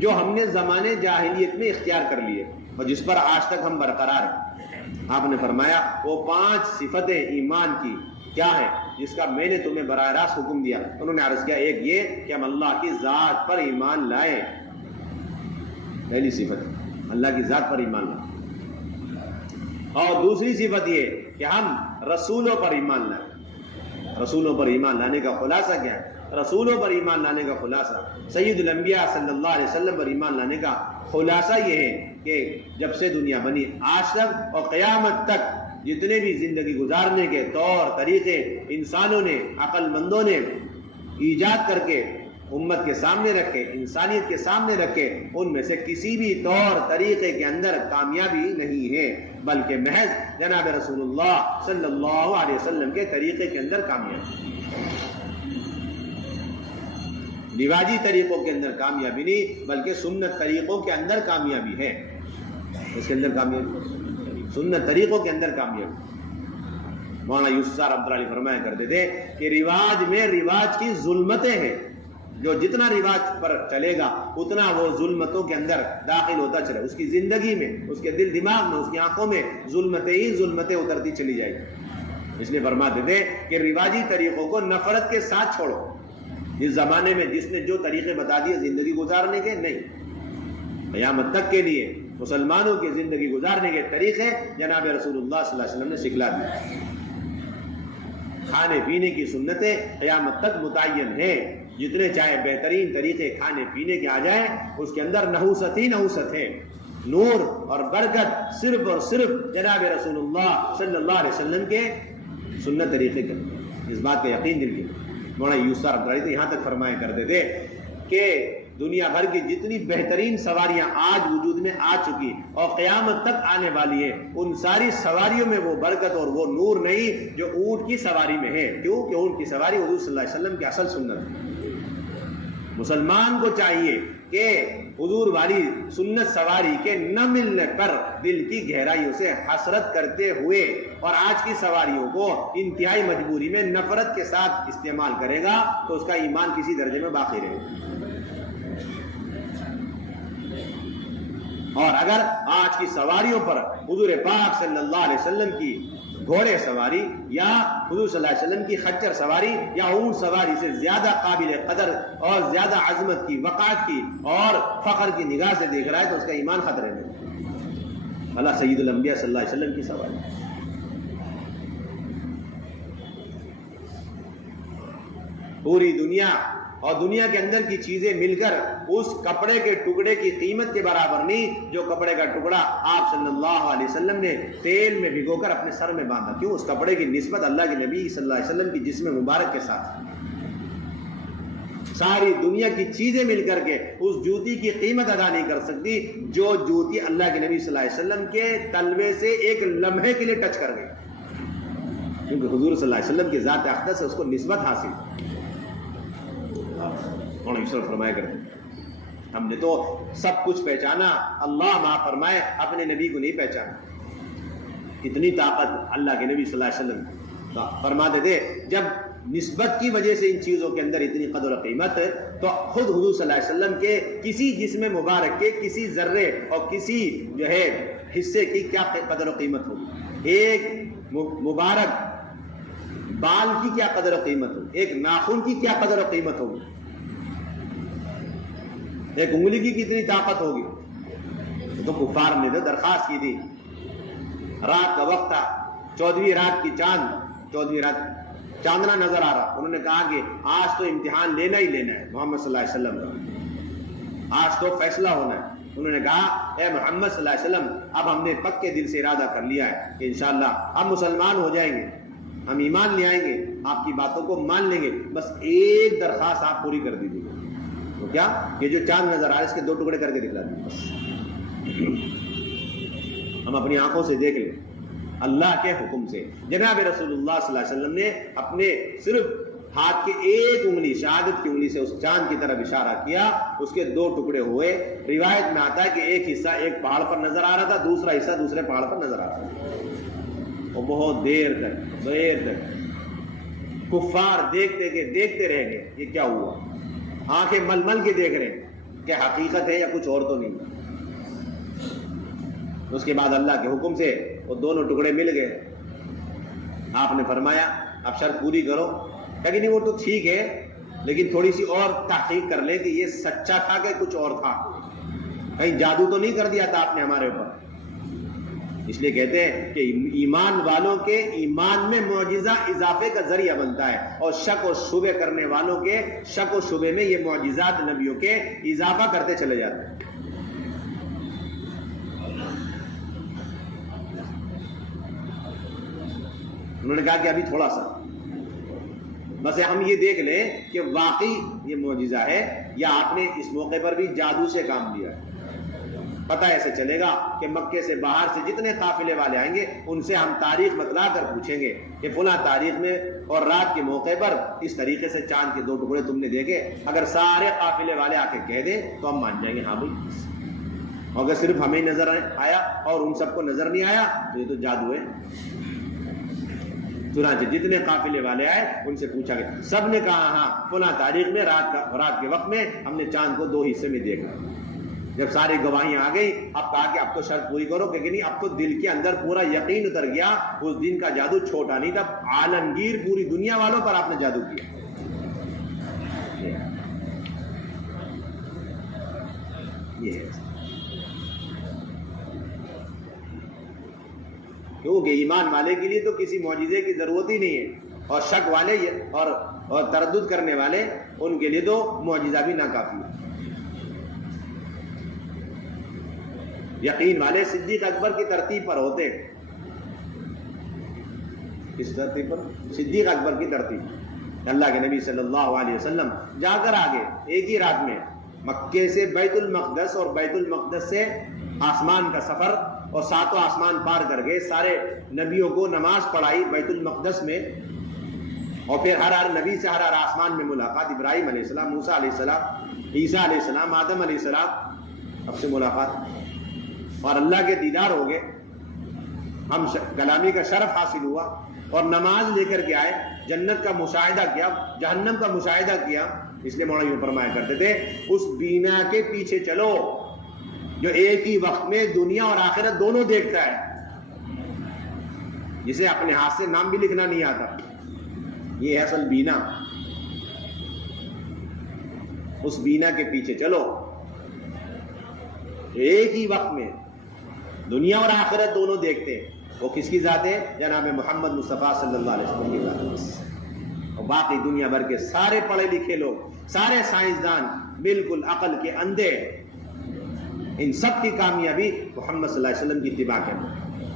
جو ہم نے زمانے جاہلیت میں اختیار کر لیے اور جس پر آج تک ہم برقرار ہیں۔ آپ نے فرمایا وہ 5 صفتیں ایمان کی کیا ہے جس کا میں نے تمہیں براہ راست حکم دیا؟ انہوں نے عرض کیا ایک یہ کہ ہم اللہ کی ذات پر ایمان لائیں، پہلی صفت اللہ کی ذات پر ایمان لائیں، اور دوسری صفت یہ کہ ہم رسولوں پر ایمان لائیں۔ رسولوں پر ایمان لانے کا خلاصہ کیا ہے؟ رسولوں پر ایمان لانے کا خلاصہ، سید الانبیاء صلی اللہ علیہ وسلم پر ایمان لانے کا خلاصہ یہ ہے کہ جب سے دنیا بنی آج تک اور قیامت تک جتنے بھی زندگی گزارنے کے طور طریقے انسانوں نے، عقل مندوں نے ایجاد کر کے امت کے سامنے رکھے، انسانیت کے سامنے رکھے، ان میں سے کسی بھی طور طریقے کے اندر کامیابی نہیں ہے، بلکہ محض جناب رسول اللہ صلی اللہ علیہ وسلم کے طریقے کے اندر کامیابی، رواجی طریقوں کے اندر کامیابی نہیں بلکہ سنت طریقوں کے اندر کامیابی ہے۔ اس کے اندر کامیابی، سنت طریقوں کے اندر کامیابی۔ مولانا یوسف رحمۃ اللہ علیہ فرمایا کرتے تھے کہ رواج میں رواج کی ظلمتیں ہیں، جو جتنا رواج پر چلے گا اتنا وہ ظلمتوں کے اندر داخل ہوتا چلے، اس کی زندگی میں، اس کے دل دماغ میں، اس کی آنکھوں میں ظلمتیں ہی ظلمتیں اترتی چلی جائے گی۔ اس لیے فرماتے تھے کہ رواجی طریقوں کو نفرت کے ساتھ چھوڑو۔ اس زمانے میں جس نے جو طریقے بتا دیے زندگی گزارنے کے، نہیں، قیامت تک کے لیے مسلمانوں کی زندگی گزارنے کے طریقے جناب رسول اللہ صلی اللہ علیہ وسلم نے سکھلا دیے۔ کھانے پینے کی سنتیں قیامت تک متعین ہیں، جتنے چاہے بہترین طریقے کھانے پینے کے آ جائیں، اس کے اندر نحوست ہی نحوست ہے، نور اور برکت صرف اور صرف جناب رسول اللہ صلی اللہ علیہ وسلم کے سنت طریقے کے اندر۔ اس بات کا یقین دل کی مولانا یوسف رحمۃ اللہ علیہ یہاں تک فرمایا کرتے تھے کہ دنیا بھر کی جتنی بہترین سواریاں آج وجود میں آ چکی اور قیامت تک آنے والی ہیں، ان ساری سواریوں میں وہ برکت اور وہ نور نہیں جو اونٹ کی سواری میں ہے۔ کیوں کہ اونٹ کی سواری حضور صلی اللہ علیہ وسلم کی اصل سنت ہے۔ مسلمان کو چاہیے کہ حضور والی سنت سواری کے نہ ملنے پر دل کی گہرائیوں سے حسرت کرتے ہوئے اور آج کی سواریوں کو انتہائی مجبوری میں نفرت کے ساتھ استعمال کرے گا تو اس کا ایمان کسی درجے میں باقی رہے گا۔ اور اگر آج کی سواریوں پر حضور پاک صلی اللہ علیہ وسلم کی گھوڑے سواری یا حضور صلی اللہ علیہ وسلم کی خچر سواری یا اونٹ سواری سے زیادہ قابل قدر اور زیادہ عظمت کی، وقار کی اور فخر کی نگاہ سے دیکھ رہا ہے تو اس کا ایمان خطرے میں۔ اللہ سید الانبیاء صلی اللہ علیہ وسلم کی سواری، پوری دنیا اور دنیا کے اندر کی چیزیں مل کر اس کپڑے کے ٹکڑے کی قیمت کے برابر نہیں جو کپڑے کا ٹکڑا آپ صلی اللہ علیہ وسلم نے تیل میں بھگو کر اپنے سر میں باندھا۔ کیوں؟ اس کپڑے کی نسبت اللہ کے نبی صلی اللہ علیہ وسلم کی جسم مبارک کے ساتھ۔ ساری دنیا کی چیزیں مل کر کے اس جوتی کی قیمت ادا نہیں کر سکتی جو جوتی اللہ کے نبی صلی اللہ علیہ وسلم کے تلوے سے ایک لمحے کے لیے ٹچ کر گئی، کیونکہ حضور صلی اللہ علیہ وسلم کی ذات اقدس سے اس کو نسبت حاصل۔ فرمایا کرتے ہم نے تو سب کچھ پہچانا، اللہ معاف فرمائے اپنے نبی کو نہیں پہچانا۔ اتنی طاقت اللہ کے نبی صلی اللہ علیہ وسلم فرماتے تھے، جب نسبت کی وجہ سے ان چیزوں کے اندر اتنی قدر و قیمت تو خود حضور صلی اللہ علیہ وسلم کے کسی جسم مبارک کے کسی ذرے اور کسی جو ہے حصے کی کیا قدر و قیمت ہوگی، ایک مبارک بال کی کیا قدر و قیمت ہوگی، ایک ناخن کی کیا قدر و قیمت ہوگی، ایک انگلی کی کتنی طاقت ہوگی۔ تو کفار نے تو درخواست کی تھی، رات کا وقت تھا، 14ویں رات کی چاند، 14ویں رات چاندنا نظر آ رہا، انہوں نے کہا کہ آج تو امتحان لینا ہی لینا ہے محمد صلی اللہ علیہ وسلم کا، آج تو فیصلہ ہونا ہے۔ انہوں نے کہا اے محمد صلی اللہ علیہ وسلم، اب ہم نے پکے دل سے ارادہ کر لیا ہے کہ انشاءاللہ ہم مسلمان ہو جائیں گے، ہم ایمان لے آئیں گے، آپ کی باتوں کو مان لیں گے، بس ایک درخواست آپ پوری کر دیجیے۔ تو کیا؟ یہ جو چاند نظر آ رہا ہے اس کے 2 ٹکڑے کر کے دکھلا دیجیے، بس ہم اپنی آنکھوں سے دیکھ لیں اللہ کے حکم سے۔ جناب رسول اللہ صلی اللہ علیہ وسلم نے اپنے صرف ہاتھ کے ایک انگلی، شہادت کی انگلی سے اس چاند کی طرف اشارہ کیا، اس کے 2 ٹکڑے ہوئے۔ روایت میں آتا ہے کہ ایک حصہ ایک پہاڑ پر نظر آ رہا تھا، دوسرا حصہ دوسرے پہاڑ پر نظر آ رہا تھا، اور بہت دیر تک کفار دیکھتے رہ گئے، یہ کیا ہوا؟ آنکھیں مل مل کے دیکھ رہے ہیں کہ حقیقت ہے یا کچھ اور تو نہیں۔ اس کے بعد اللہ کے حکم سے وہ دونوں ٹکڑے مل گئے۔ آپ نے فرمایا اب شرط پوری کرو، کہ نہیں وہ تو ٹھیک ہے لیکن تھوڑی سی اور تحقیق کر لیں کہ یہ سچا تھا کہ کچھ اور تھا، کہیں جادو تو نہیں کر دیا تھا آپ نے ہمارے اوپر۔ اس لیے کہتے ہیں کہ ایمان والوں کے ایمان میں معجزہ اضافے کا ذریعہ بنتا ہے، اور شک و شبے کرنے والوں کے شک و شبے میں یہ معجزات نبیوں کے اضافہ کرتے چلے جاتے ہیں۔ انہوں نے کہا کہ ابھی تھوڑا سا بس ہم یہ دیکھ لیں کہ واقعی یہ معجزہ ہے یا آپ نے اس موقع پر بھی جادو سے کام لیا ہے۔ پتہ ایسے چلے گا کہ مکے سے باہر سے جتنے قافلے والے آئیں گے ان سے ہم تاریخ بتلا کر پوچھیں گے کہ فلاں تاریخ میں اور رات کے موقع پر اس طریقے سے چاند کے 2 ٹکڑے تم نے دیکھے۔ اگر سارے قافلے والے آ کے کہہ دیں تو ہم مان جائیں گے ہاں بھائی، اگر صرف ہمیں نظر آیا اور ان سب کو نظر نہیں آیا تو یہ تو جادو ہے۔ چنانچہ جتنے قافلے والے آئے ان سے پوچھا گیا، سب نے کہا ہاں فلاں تاریخ میں رات کے وقت میں ہم نے چاند کو 2 حصے میں دیکھا۔ جب ساری گواہیاں آ گئی، اب کہا کہ اب تو شرط پوری کرو، کہ نہیں اب تو دل کے اندر پورا یقین اتر گیا، اس دن کا جادو چھوٹا نہیں تھا، عالمگیر پوری دنیا والوں پر آپ نے جادو کیا۔ یہ ہے کیونکہ ایمان والے کے لیے تو کسی معجزے کی ضرورت ہی نہیں ہے، اور شک والے اور تردد کرنے والے ان کے لیے تو معجزہ بھی ناکافی ہے۔ یقین والے صدیق اکبر کی ترتیب پر ہوتے ہیں۔ کس ترتیب پر؟ صدیق اکبر کی ترتیب۔ اللہ کے نبی صلی اللہ علیہ وسلم جا کر آگے ایک ہی رات میں مکے سے بیت المقدس اور بیت المقدس سے آسمان کا سفر اور 7 آسمان پار کر گئے، سارے نبیوں کو نماز پڑھائی بیت المقدس میں، اور پھر ہر نبی سے ہر آسمان میں ملاقات، ابراہیم علیہ السلام، موسیٰ علیہ السلام، عیسیٰ علیہ السلام، آدم علیہ السلام، اب سے ملاقات اور اللہ کے دیدار ہو گئے، ہم کلامی کا شرف حاصل ہوا، اور نماز لے کر کے آئے، جنت کا مشاہدہ کیا، جہنم کا مشاہدہ کیا۔ اس لیے مولانا یوں فرمایا کرتے تھے، اس بینا کے پیچھے چلو جو ایک ہی وقت میں دنیا اور آخرت دونوں دیکھتا ہے، جسے اپنے ہاتھ سے نام بھی لکھنا نہیں آتا، یہ ہے اصل بینا۔ اس بینا کے پیچھے چلو، ایک ہی وقت میں دنیا اور آخرت دونوں دیکھتے ہیں۔ وہ کس کی ذات ہے؟ جناب محمد مصطفیٰ صلی اللہ علیہ وسلم کی ذات ہے۔ اور باقی دنیا بھر کے سارے پڑھے لکھے لوگ، سارے سائنسدان، بالکل عقل کے اندھے، ان سب کی کامیابی محمد صلی اللہ علیہ وسلم کی اتباع کرنا،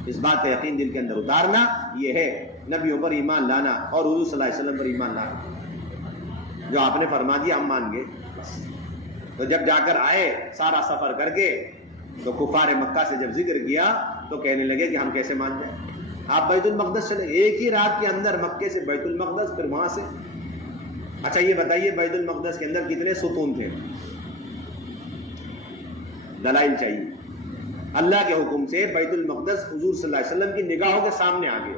اس بات کا یقین دل کے اندر اتارنا، یہ ہے نبیوں پر ایمان لانا اور حضور صلی اللہ علیہ وسلم پر ایمان لانا۔ جو آپ نے فرما دیا ہم مان گئے بس۔ تو جب جا کر آئے سارا سفر کر کے، تو کفار مکہ سے جب ذکر کیا تو کہنے لگے کہ ہم کیسے مان جائیں، آپ بیت المقدس چلے، ایک ہی رات کے اندر مکے سے بیت المقدس، پھر وہاں سے۔ اچھا یہ بتائیے بیت المقدس کے اندر کتنے ستون تھے؟ دلائل چاہیے۔ اللہ کے حکم سے بیت المقدس حضور صلی اللہ علیہ وسلم کی نگاہوں کے سامنے آ گئے۔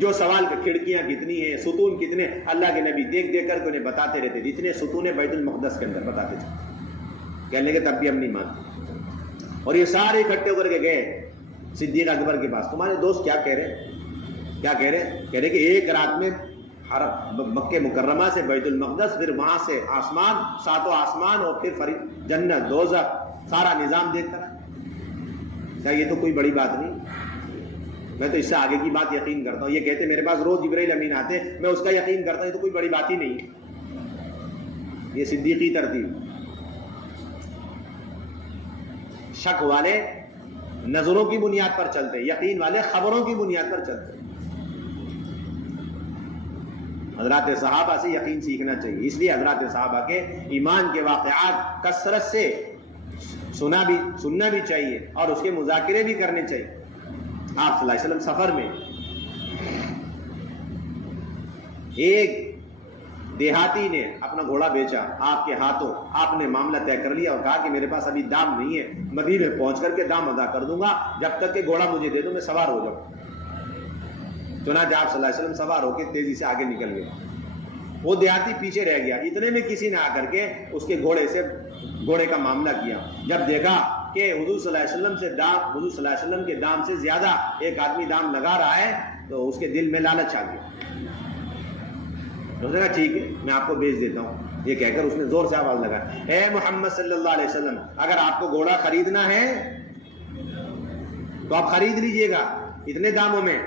جو سوال کہ کھڑکیاں کتنی ہیں، ستون کتنے، اللہ کے نبی دیکھ دیکھ کر انہیں بتاتے رہتے، جتنے ستون ہیں بیت المقدس کے اندر بتاتے تھے۔ کہنے لگے تب بھی ہم نہیں مانتے، اور یہ سارے اکٹھے ہو کر کے گئے صدیق اکبر کے پاس، تمہارے دوست کیا کہہ رہے؟ کیا کہہ رہے؟ کہہ رہے کہ ایک رات میں مکہ مکرمہ سے بیت المقدس، پھر وہاں سے آسمان، 7 آسمان، اور پھر جنت، دوزخ، سارا نظام دیکھتا رہا۔ کیا یہ تو کوئی بڑی بات نہیں؟ میں تو اس سے آگے کی بات یقین کرتا ہوں۔ یہ کہتے میرے پاس روز جبرائیل امین آتے ہیں، میں اس کا یقین کرتا ہوں، یہ تو کوئی بڑی بات ہی نہیں ہے۔ یہ صدیقی ترتیب۔ شک والے نظروں کی بنیاد پر چلتے، یقین والے خبروں کی بنیاد پر چلتے۔ حضرات صحابہ سے یقین سیکھنا چاہیے، اس لیے حضرات صحابہ کے ایمان کے واقعات کثرت سے سننا بھی چاہیے، اور اس کے مذاکرے بھی کرنے چاہیے۔ آپ صلی اللہ علیہ وسلم سفر میں ایک دیہاتی نے اپنا گھوڑا بیچا آپ کے ہاتھوں، آپ نے معاملہ طے کر لیا اور کہا کہ میرے پاس ابھی دام نہیں ہے، مدینے پہنچ کر کے دام ادا کر دوں گا، جب تک کہ گھوڑا مجھے دے دو میں سوار ہو جاؤں۔ چنانچہ آپ صلی اللہ علیہ وسلم سوار ہو کے تیزی سے آگے نکل گئے، وہ دیہاتی پیچھے رہ گیا۔ اتنے میں کسی نے آ کر کے اس کے گھوڑے کا معاملہ کیا، جب دیکھا کہ حضور صلی اللہ علیہ وسلم کے دام سے زیادہ ایک آدمی دام لگا رہا ہے، تو اس کے دل میں لالچ آ گیا۔ اس نے کہا ٹھیک ہے میں آپ کو بیچ دیتا ہوں، یہ کہہ کر اس نے زور سے آواز لگائی، اے محمد صلی اللہ علیہ وسلم، اگر آپ کو گھوڑا خریدنا ہے تو آپ خرید لیجئے گا اتنے داموں میں،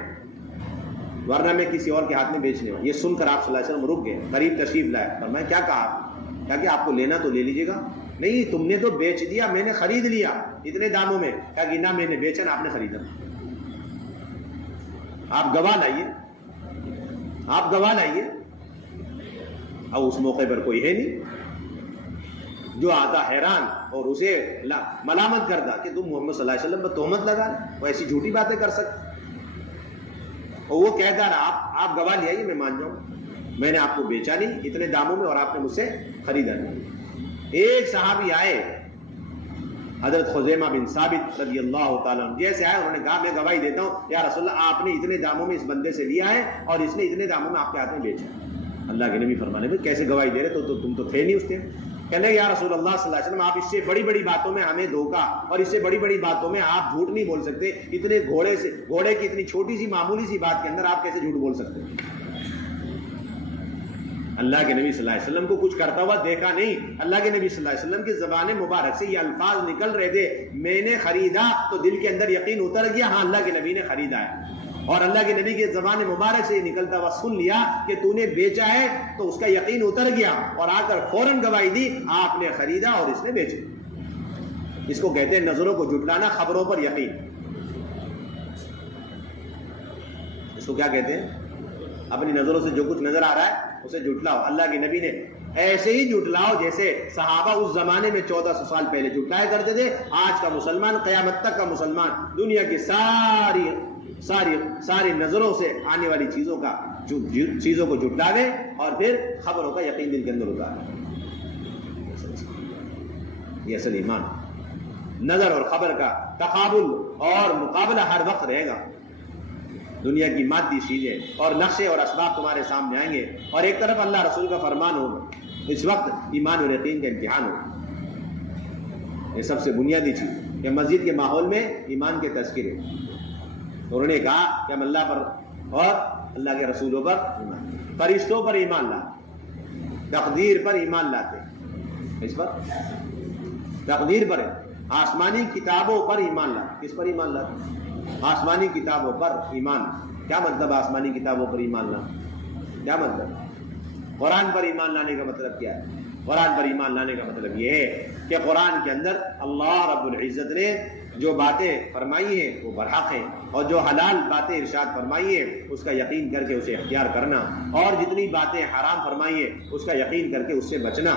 ورنہ میں کسی اور کے ہاتھ میں بیچنے ہوں۔ یہ سن کر آپ صلی اللہ علیہ وسلم رک گئے، قریب تشریف لائے، اور میں کیا کہا کہ آپ کو لینا تو لے لیجئے گا؟ نہیں تم نے تو بیچ دیا، میں نے خرید لیا اتنے داموں میں۔ کہا کہ نہ میں نے بیچا نہ آپ نے خریدا، آپ گواہ لائیے۔ اب اس موقع پر کوئی ہے نہیں جو آتا حیران اور اسے ملامت کرتا کہ تم محمد صلی اللہ علیہ وسلم پر تہمت لگا رہے، وہ ایسی جھوٹی باتیں کر سکتے، اور وہ کہتا رہا آپ گواہ لے آئیے میں مان جاؤں، میں نے آپ کو بیچا نہیں اتنے داموں میں اور آپ نے مجھ سے خریدا نہیں۔ ایک صحابی آئے حضرت خزیمہ بن ثابت رضی اللہ تعالیٰ عنہ جیسے آئے، انہوں نے کہا میں گواہی دیتا ہوں یا رسول اللہ آپ نے اتنے داموں میں اس بندے سے لیا ہے اور اس نے اتنے داموں میں آپ کے ہاتھ میں بیچا ہے۔ اللہ کے نبی فرمانے میں کیسے گواہی دے رہے، تو تم تو تھے نہیں اس ٹائم۔ کہنے یا رسول اللہ صلی اللہ علیہ وسلم آپ اس سے بڑی بڑی باتوں میں ہمیں دھوکا اور اس سے بڑی بڑی باتوں میں آپ جھوٹ نہیں بول سکتے، اتنے گھوڑے کی اتنی چھوٹی سی معمولی سی بات کے اندر آپ کیسے جھوٹ بول سکتے ہیں؟ اللہ کے نبی صلی اللہ علیہ وسلم کو کچھ کرتا ہوا دیکھا نہیں۔ اللہ کے نبی صلی اللہ علیہ وسلم کی زبان مبارک سے یہ الفاظ نکل رہے تھے، میں نے خریدا، تو دل کے اندر یقین اتر گیا، ہاں اللہ کے نبی نے خریدا ہے۔ اور اللہ کے نبی کی زبان مبارک سے یہ نکلتا ہوا سن لیا کہ تو نے بیچا ہے، تو اس کا یقین اتر گیا اور آ کر فوراً گواہی دی آپ نے خریدا اور اس نے بیچا۔ اس کو کہتے ہیں نظروں کو جھٹلانا، خبروں پر یقین۔ اس کو کیا کہتے ہیں؟ اپنی نظروں سے جو کچھ نظر آ رہا ہے اسے جھٹلاؤ۔ اللہ کے نبی نے ایسے ہی جھٹلاؤ جیسے صحابہ اس زمانے میں 1400 سال پہلے جھٹلایا کرتے تھے۔ آج کا مسلمان، قیامت تک کا مسلمان، دنیا کی ساری نظروں سے آنے والی چیزوں کو جھٹلاوے اور پھر خبروں کا یقین دل کے اندر اتارے۔ یہ اصل ایمان، نظر اور خبر کا تقابل اور مقابلہ ہر وقت رہے گا۔ دنیا کی مادی چیزیں اور نقشے اور اسباب تمہارے سامنے آئیں گے، اور ایک طرف اللہ رسول کا فرمان ہوگا۔ اس وقت ایمان اور یقین کا امتحان ہوگا۔ یہ سب سے بنیادی چیز کہ مسجد کے ماحول میں ایمان کے تذکرے۔ تو انہوں نے کہا کہ ہم اللہ پر اور اللہ کے رسولوں پر ایمان، فرشتوں پر ایمان لاتے، تقدیر پر ایمان لاتے، اس پر تقدیر پر، آسمانی کتابوں پر ایمان لاتے۔ کس پر ایمان لاتے؟ آسمانی کتابوں پر ایمان۔ کیا مطلب آسمانی کتابوں پر ایمان لانا؟ کیا مطلب؟ قرآن پر ایمان لانے کا مطلب کیا ہے؟ قرآن پر ایمان لانے کا مطلب یہ ہے کہ قرآن کے اندر اللہ رب العزت نے جو باتیں فرمائی ہیں وہ برحق ہیں، اور جو حلال باتیں ارشاد فرمائی ہیں اس کا یقین کر کے اسے اختیار کرنا، اور جتنی باتیں حرام فرمائی ہیں اس کا یقین کر کے اس سے بچنا۔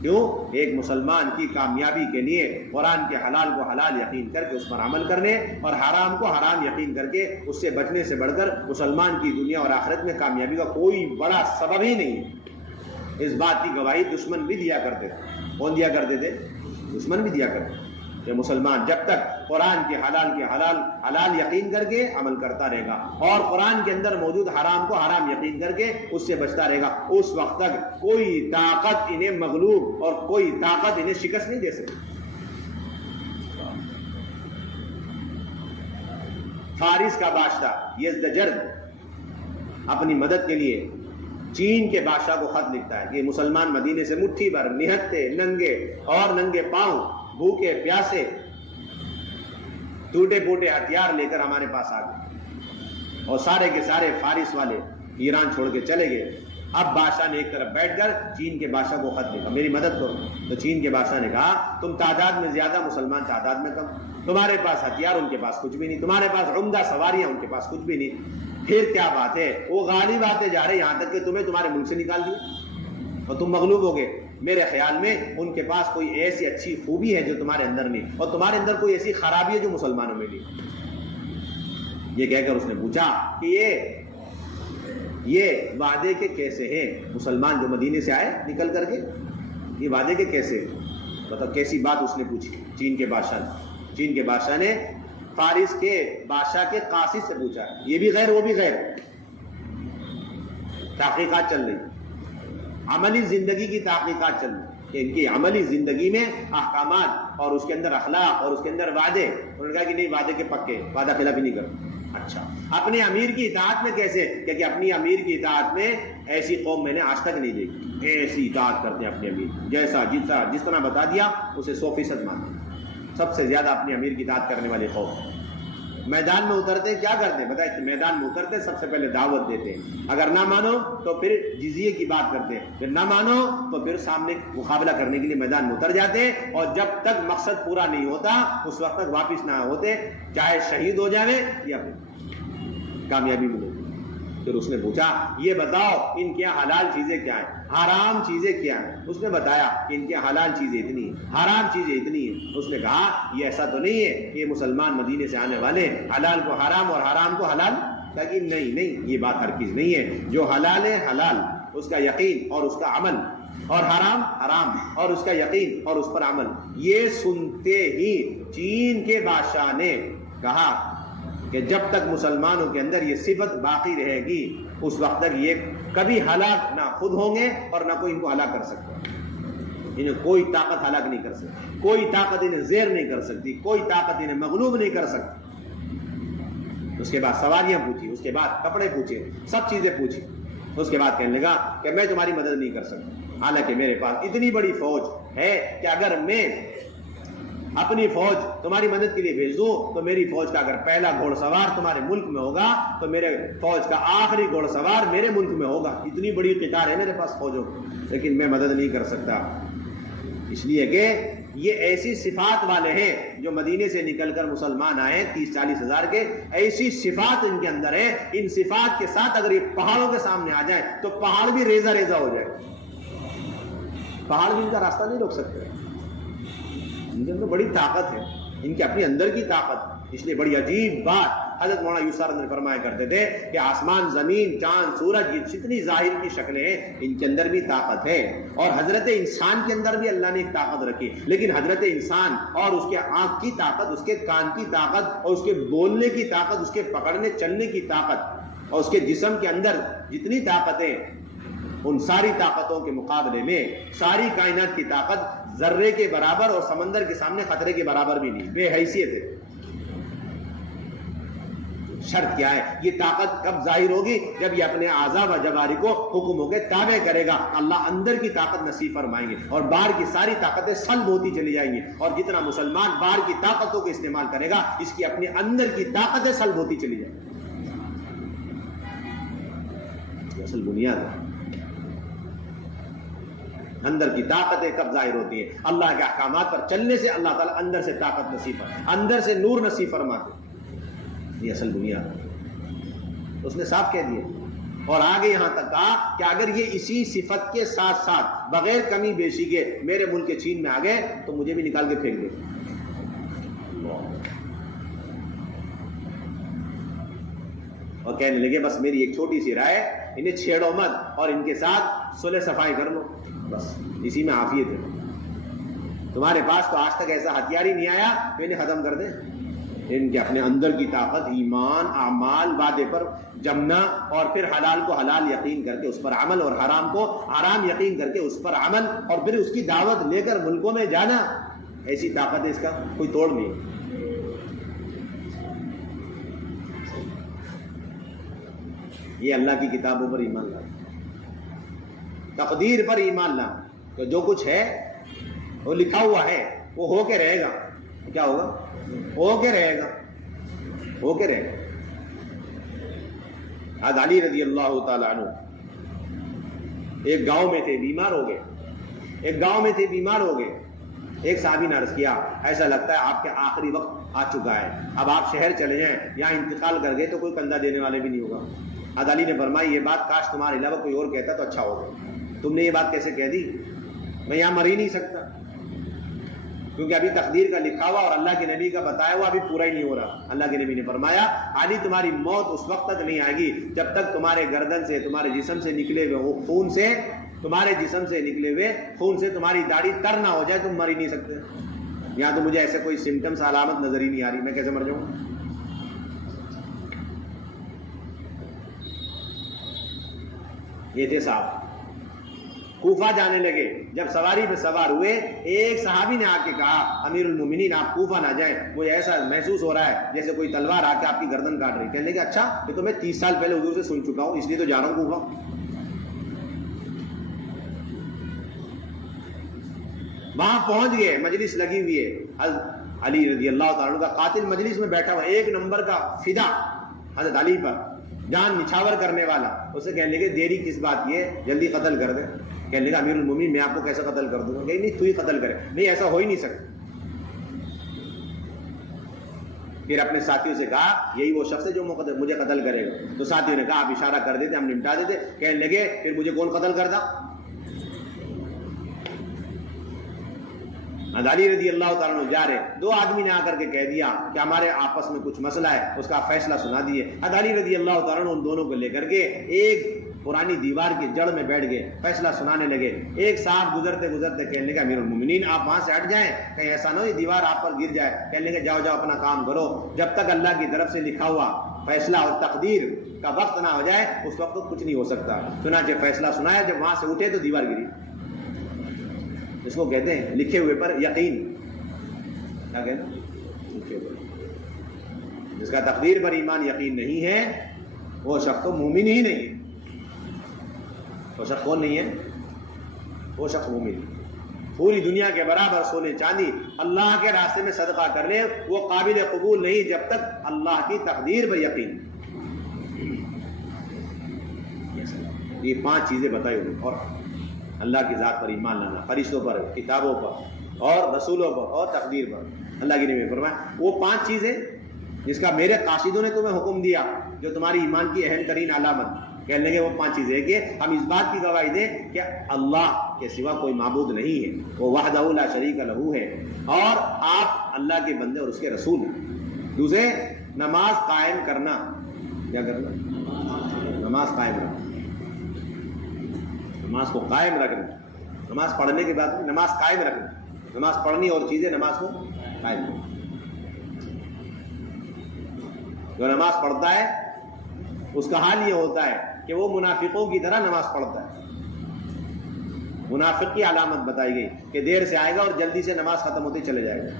کیوں؟ ایک مسلمان کی کامیابی کے لیے قرآن کے حلال کو حلال یقین کر کے اس پر عمل کرنے اور حرام کو حرام یقین کر کے اس سے بچنے سے بڑھ کر مسلمان کی دنیا اور آخرت میں کامیابی کا کوئی بڑا سبب ہی نہیں ہے۔ اس بات کی گواہی دشمن بھی دیا کرتے تھے۔ کون دیا کرتے تھے؟ دشمن بھی دیا کرتے تھے کہ مسلمان جب تک قرآن کے حلال یقین کر کے عمل کرتا رہے گا اور قرآن کے اندر موجود حرام کو حرام یقین کر کے اس سے بچتا رہے گا، اس وقت تک کوئی طاقت انہیں مغلوب اور کوئی طاقت انہیں شکست نہیں دے سکتی۔ فارس کا بادشاہ یزدجرد اپنی مدد کے لیے چین کے بادشاہ کو خط لکھتا ہے کہ مسلمان مدینے سے مٹھی بھر نہتے ننگے پاؤں، بھوکے پیاسے، ٹوٹے پھوٹے ہتھیار لے کر ہمارے پاس آ گئے، اور سارے کے سارے فارس والے ایران چھوڑ کے چلے گئے۔ اب بادشاہ نے ایک طرف بیٹھ کر چین کے بادشاہ کو خط لکھا، میری مدد کرو۔ تو چین کے بادشاہ نے کہا تم تعداد میں زیادہ، مسلمان تعداد میں کم، تمہارے پاس ہتھیار، ان کے پاس کچھ بھی نہیں، تمہارے پاس عمدہ سواریاں، ان کے پاس کچھ بھی نہیں، پھر کیا بات ہے؟ وہ غالب آتے جا رہے، یہاں تک کہ تمہیں تمہارے ملک سے نکال دیا اور تم مغلوب ہو گئے۔ میرے خیال میں ان کے پاس کوئی ایسی اچھی خوبی ہے جو تمہارے اندر نہیں، اور تمہارے اندر کوئی ایسی خرابی ہے جو مسلمانوں میں نہیں۔ یہ کہہ کر اس نے پوچھا کہ یہ وعدے کے کیسے ہیں؟ مسلمان جو مدینے سے آئے نکل کر کے، یہ وعدے کے کیسے ہیں؟ مطلب کیسی بات اس نے پوچھی چین کے بادشاہ نے؟ چین کے بادشاہ نے فارس کے بادشاہ کے قاصد سے پوچھا، یہ بھی غیر وہ بھی غیر۔ تحقیقات چل رہی، عملی زندگی کی تحقیقات چل رہی کہ ان کی عملی زندگی میں احکامات اور اس کے اندر اخلاق اور اس کے اندر وعدے۔ انہوں نے کہا کہ نہیں، وعدے کے پکے، وعدہ خلافی نہیں کرتے۔ اچھا، اپنے امیر کی اطاعت میں کیسے؟ کہ اپنی امیر کی اطاعت میں ایسی قوم میں نے آج تک نہیں دیکھی، ایسی اطاعت کرتے ہیں اپنے امیر، جیسا جس طرح بتا دیا اسے 100% مانتے، سب سے زیادہ اپنے امیر کی اطاعت کرنے والے قوم۔ میدان میں اترتے کیا کرتے بتائیں؟ میدان میں اترتے سب سے پہلے دعوت دیتے ہیں، اگر نہ مانو تو پھر جزیے کی بات کرتے ہیں، پھر نہ مانو تو پھر سامنے مقابلہ کرنے کے لیے میدان میں اتر جاتے، اور جب تک مقصد پورا نہیں ہوتا اس وقت تک واپس نہ ہوتے، چاہے شہید ہو جاوے یا پھر کامیابی ملے۔ پھر اس نے پوچھا یہ بتاؤ ان کے حلال چیزیں کیا ہیں، حرام چیزیں کیا ہیں؟ اس نے بتایا کہ ان کے حلال چیزیں اتنی ہیں، حرام چیزیں اتنی ہیں۔ اس نے کہا یہ ایسا تو نہیں ہے کہ یہ مسلمان مدینے سے آنے والے حلال کو حرام اور حرام کو حلال؟ لیکن نہیں، یہ بات ہرگز نہیں ہے۔ جو حلال ہے حلال، اس کا یقین اور اس کا عمل اور حرام حرام، اور اس کا یقین اور اس پر عمل۔ یہ سنتے ہی چین کے بادشاہ نے کہا کہ جب تک مسلمانوں کے اندر یہ صفت باقی رہے گی اس وقت تک یہ کبھی ہلاک نہ خود ہوں گے اور نہ کوئی ان کو ہلاک کر سکتا۔ انہیں کوئی طاقت ہلاک نہیں کر سکتی، کوئی طاقت انہیں زیر نہیں کر سکتی، کوئی طاقت انہیں مغلوب نہیں کر سکتی۔ اس کے بعد سواریاں پوچھی، اس کے بعد کپڑے پوچھے، سب چیزیں پوچھی۔ اس کے بعد کہنے لگا کہ میں تمہاری مدد نہیں کر سکتا، حالانکہ میرے پاس اتنی بڑی فوج ہے کہ اگر میں اپنی فوج تمہاری مدد کے لیے بھیج دوں تو میری فوج کا اگر پہلا گھوڑ سوار تمہارے ملک میں ہوگا تو میرے فوج کا آخری گھوڑ سوار میرے ملک میں ہوگا۔ اتنی بڑی قطار ہے میرے پاس فوجوں کی، لیکن میں مدد نہیں کر سکتا، اس لیے کہ یہ ایسی صفات والے ہیں جو مدینے سے نکل کر مسلمان آئے 30-40 ہزار کے، ایسی صفات ان کے اندر ہے، ان صفات کے ساتھ اگر یہ پہاڑوں کے سامنے آ جائیں تو پہاڑ بھی ریزہ ریزہ ہو جائے، پہاڑ بھی ان کا راستہ نہیں روک سکتے۔ ان کے اندر بڑی طاقت ہے، ان کے اپنے اندر کی طاقت۔ اس لیے بڑی عجیب بات حضرت مولانا یوسف نے فرمایا کرتے تھے کہ آسمان، زمین، چاند، سورج، یہ جتنی ظاہر کی شکلیں ہیں ان کے اندر بھی طاقت ہے، اور حضرت انسان کے اندر بھی اللہ نے ایک طاقت رکھی، لیکن حضرت انسان اور اس کے آنکھ کی طاقت، اس کے کان کی طاقت، اور اس کے بولنے کی طاقت، اس کے پکڑنے چلنے کی طاقت، اور اس کے جسم کے اندر جتنی طاقتیں، ان ساری طاقتوں کے مقابلے میں ساری کائنات کی طاقت ذرے کے برابر اور سمندر کے سامنے خطرے کے برابر بھی نہیں، بے حیثیت ہے۔ شرط کیا ہے؟ یہ طاقت کب ظاہر ہوگی؟ جب یہ اپنے اعضاء و جوارح کو حکموں کے تابع کرے گا، اللہ اندر کی طاقت نصیب فرمائیں گے اور باہر کی ساری طاقتیں سلب ہوتی چلی جائیں گی، اور جتنا مسلمان باہر کی طاقتوں کو استعمال کرے گا اس کی اپنے اندر کی طاقتیں سلب ہوتی چلی جائیں گی۔ یہ اصل بنیاد ہے۔ اندر کی طاقتیں کب ظاہر ہوتی ہیں؟ اللہ کے احکامات پر چلنے سے اللہ تعالیٰ اندر سے طاقت نصیب فرماتے، اندر سے نور نصیب فرماتے۔ یہ اصل بنیاد ہے، اس نے صاف کہہ دیا، اور آگے یہاں تک کہا کہ اگر یہ اسی صفت کے ساتھ ساتھ بغیر کمی بیشی کے میرے ملک کے چین میں آ گئے تو مجھے بھی نکال کے پھینک دے۔ اور کہنے لگے بس میری ایک چھوٹی سی رائے، انہیں چھیڑو مت اور ان کے ساتھ صلح صفائی کر لو، بس اسی میں عافیت ہے۔ تمہارے پاس تو آج تک ایسا ہتھیار ہی نہیں آیا تو انہیں ختم کر دیں۔ ان کے اپنے اندر کی طاقت، ایمان، اعمال، وعدے پر جمنا، اور پھر حلال کو حلال یقین کر کے اس پر عمل، اور حرام کو حرام یقین کر کے اس پر عمل، اور پھر اس کی دعوت لے کر ملکوں میں جانا، ایسی طاقت ہے، اس کا کوئی توڑ نہیں۔ یہ اللہ کی کتابوں پر ایمان لا، تقدیر پر ایمان لا، تو جو کچھ ہے وہ لکھا ہوا ہے، وہ ہو کے رہے گا۔ کیا ہوگا؟ ہو کے رہے گا، ہو کے رہے گا۔ حضرت علی رضی اللہ تعالیٰ عنہ ایک گاؤں میں تھے، بیمار ہو گئے، ایک گاؤں میں تھے، بیمار ہو گئے۔ ایک صحابی نے عرض کیا ایسا لگتا ہے آپ کے آخری وقت آ چکا ہے، اب آپ شہر چلے جائیں، یہاں انتقال کر گئے تو کوئی کندھا دینے والے بھی نہیں ہوگا۔ حضرت علی نے فرمائی یہ بات کاش تمہارے علاوہ کوئی اور کہتا تو اچھا ہوگا، تم نے یہ بات کیسے کہہ دی؟ میں یہاں مر ہی نہیں سکتا، کیونکہ ابھی تقدیر کا لکھا ہوا اور اللہ کے نبی کا بتایا ہوا ابھی پورا ہی نہیں ہو رہا۔ اللہ کے نبی نے فرمایا علی تمہاری موت اس وقت تک نہیں آئے گی جب تک تمہارے گردن سے، تمہارے جسم سے نکلے ہوئے خون سے، تمہارے جسم سے نکلے ہوئے خون سے تمہاری داڑھی تر نہ ہو جائے، تم مر ہی نہیں سکتے۔ یہاں تو مجھے ایسے کوئی سمٹمز، علامت نظر ہی نہیں آ رہی، میں کیسے مر جاؤں؟ یہ تھے صاحب، کوفہ جانے لگے، جب سواری پہ سوار ہوئے ایک صحابی نے آ کے کہا امیر المومنین آپ کوفہ نہ جائیں، مجھے ایسا محسوس ہو رہا ہے جیسے کوئی تلوار آ کے آپ کی گردن کاٹ رہی۔ کہنے لگے اچھا، یہ تو میں 30 سال پہلے حضور سے سن چکا ہوں، اس لیے تو جا رہا ہوں کوفہ۔ وہاں پہنچ گئے، مجلس لگی ہوئی ہے، حضرت علی رضی اللہ تعالیٰ عنہ کا قاتل مجلس میں بیٹھا ہوا، ایک نمبر کا فدا حضرت علی پر، جان نچھاور کرنے والا۔ اسے کہنے لگے دیری کس بات کی ہے، جلدی قتل کر دے۔ کہنے لگا امیر المومنین میں آپ کو کیسے قتل کر دوں گا؟ کہ نہیں تو ہی قتل کرے۔ نہیں ایسا ہو ہی نہیں سکتا۔ پھر اپنے ساتھیوں سے کہا یہی وہ شخص ہے جو مجھے قتل کرے گا۔ تو ساتھیوں نے کہا آپ اشارہ کر دیتے ہم نمٹا دیتے۔ کہنے لگے پھر مجھے کون قتل کرتا؟ علی رضی اللہ تعالیٰ عنہ جا رہے، دو آدمی نے آ کر کے کہہ دیا کہ ہمارے آپس میں کچھ مسئلہ ہے، اس کا فیصلہ سنا دیے۔ علی رضی اللہ تعالیٰ عنہ ان دونوں کو لے کر کے ایک پرانی دیوار کی جڑ میں بیٹھ گئے, فیصلہ سنانے لگے. ایک صاحب گزرتے گزرتے کہنے لگا امیر المومنین آپ وہاں سے ہٹ جائیں, کہیں ایسا نہ ہو یہ دیوار آپ پر گر جائے. کہنے لگے جاؤ جاؤ اپنا کام کرو, جب تک اللہ کی طرف سے لکھا ہوا فیصلہ اور تقدیر کا وقت نہ ہو جائے اس وقت کچھ نہیں ہو سکتا. چنانچہ فیصلہ سنایا, جب وہاں سے اٹھے تو دیوار گری. اس کو کہتے ہیں لکھے ہوئے پر یقین. کیا کہتے ہیں؟ لکھے ہوئے. جس کا تقدیر پر ایمان یقین نہیں ہے وہ شخص تو مومن ہی نہیں ہے. وہ شخص کون نہیں ہے؟ وہ شخص مومن. پوری دنیا کے برابر سونے چاندی اللہ کے راستے میں صدقہ کر لے, وہ قابل قبول نہیں جب تک اللہ کی تقدیر پر یقین. یہ 5 چیزیں بتائی انہوں نے. اور اللہ کی ذات پر ایمان لانا, فرشتوں پر, کتابوں پر اور رسولوں پر اور تقدیر پر. اللہ کی نبی فرمایا وہ 5 چیزیں جس کا میرے قاصدوں نے تمہیں حکم دیا, جو تمہاری ایمان کی اہم ترین علامت. کہنے لگے وہ 5 چیزیں کہ ہم اس بات کی گواہی دیں کہ اللہ کے سوا کوئی معبود نہیں ہے, وہ وحدہ لا شریک لہ ہے, اور آپ اللہ کے بندے اور اس کے رسول ہیں. دوسرے, نماز قائم کرنا. کیا کرنا؟ نماز قائم رکھنا. نماز کو قائم رکھنا. نماز پڑھنے کے بعد نماز قائم رکھنا. نماز پڑھنی اور چیزیں, نماز کو قائم رکھنا. جو نماز پڑھتا ہے اس کا حال یہ ہوتا ہے کہ وہ منافقوں کی طرح نماز پڑھتا ہے. منافق کی علامت بتائی گئی کہ دیر سے آئے گا اور جلدی سے نماز ختم ہوتے چلے جائے گا,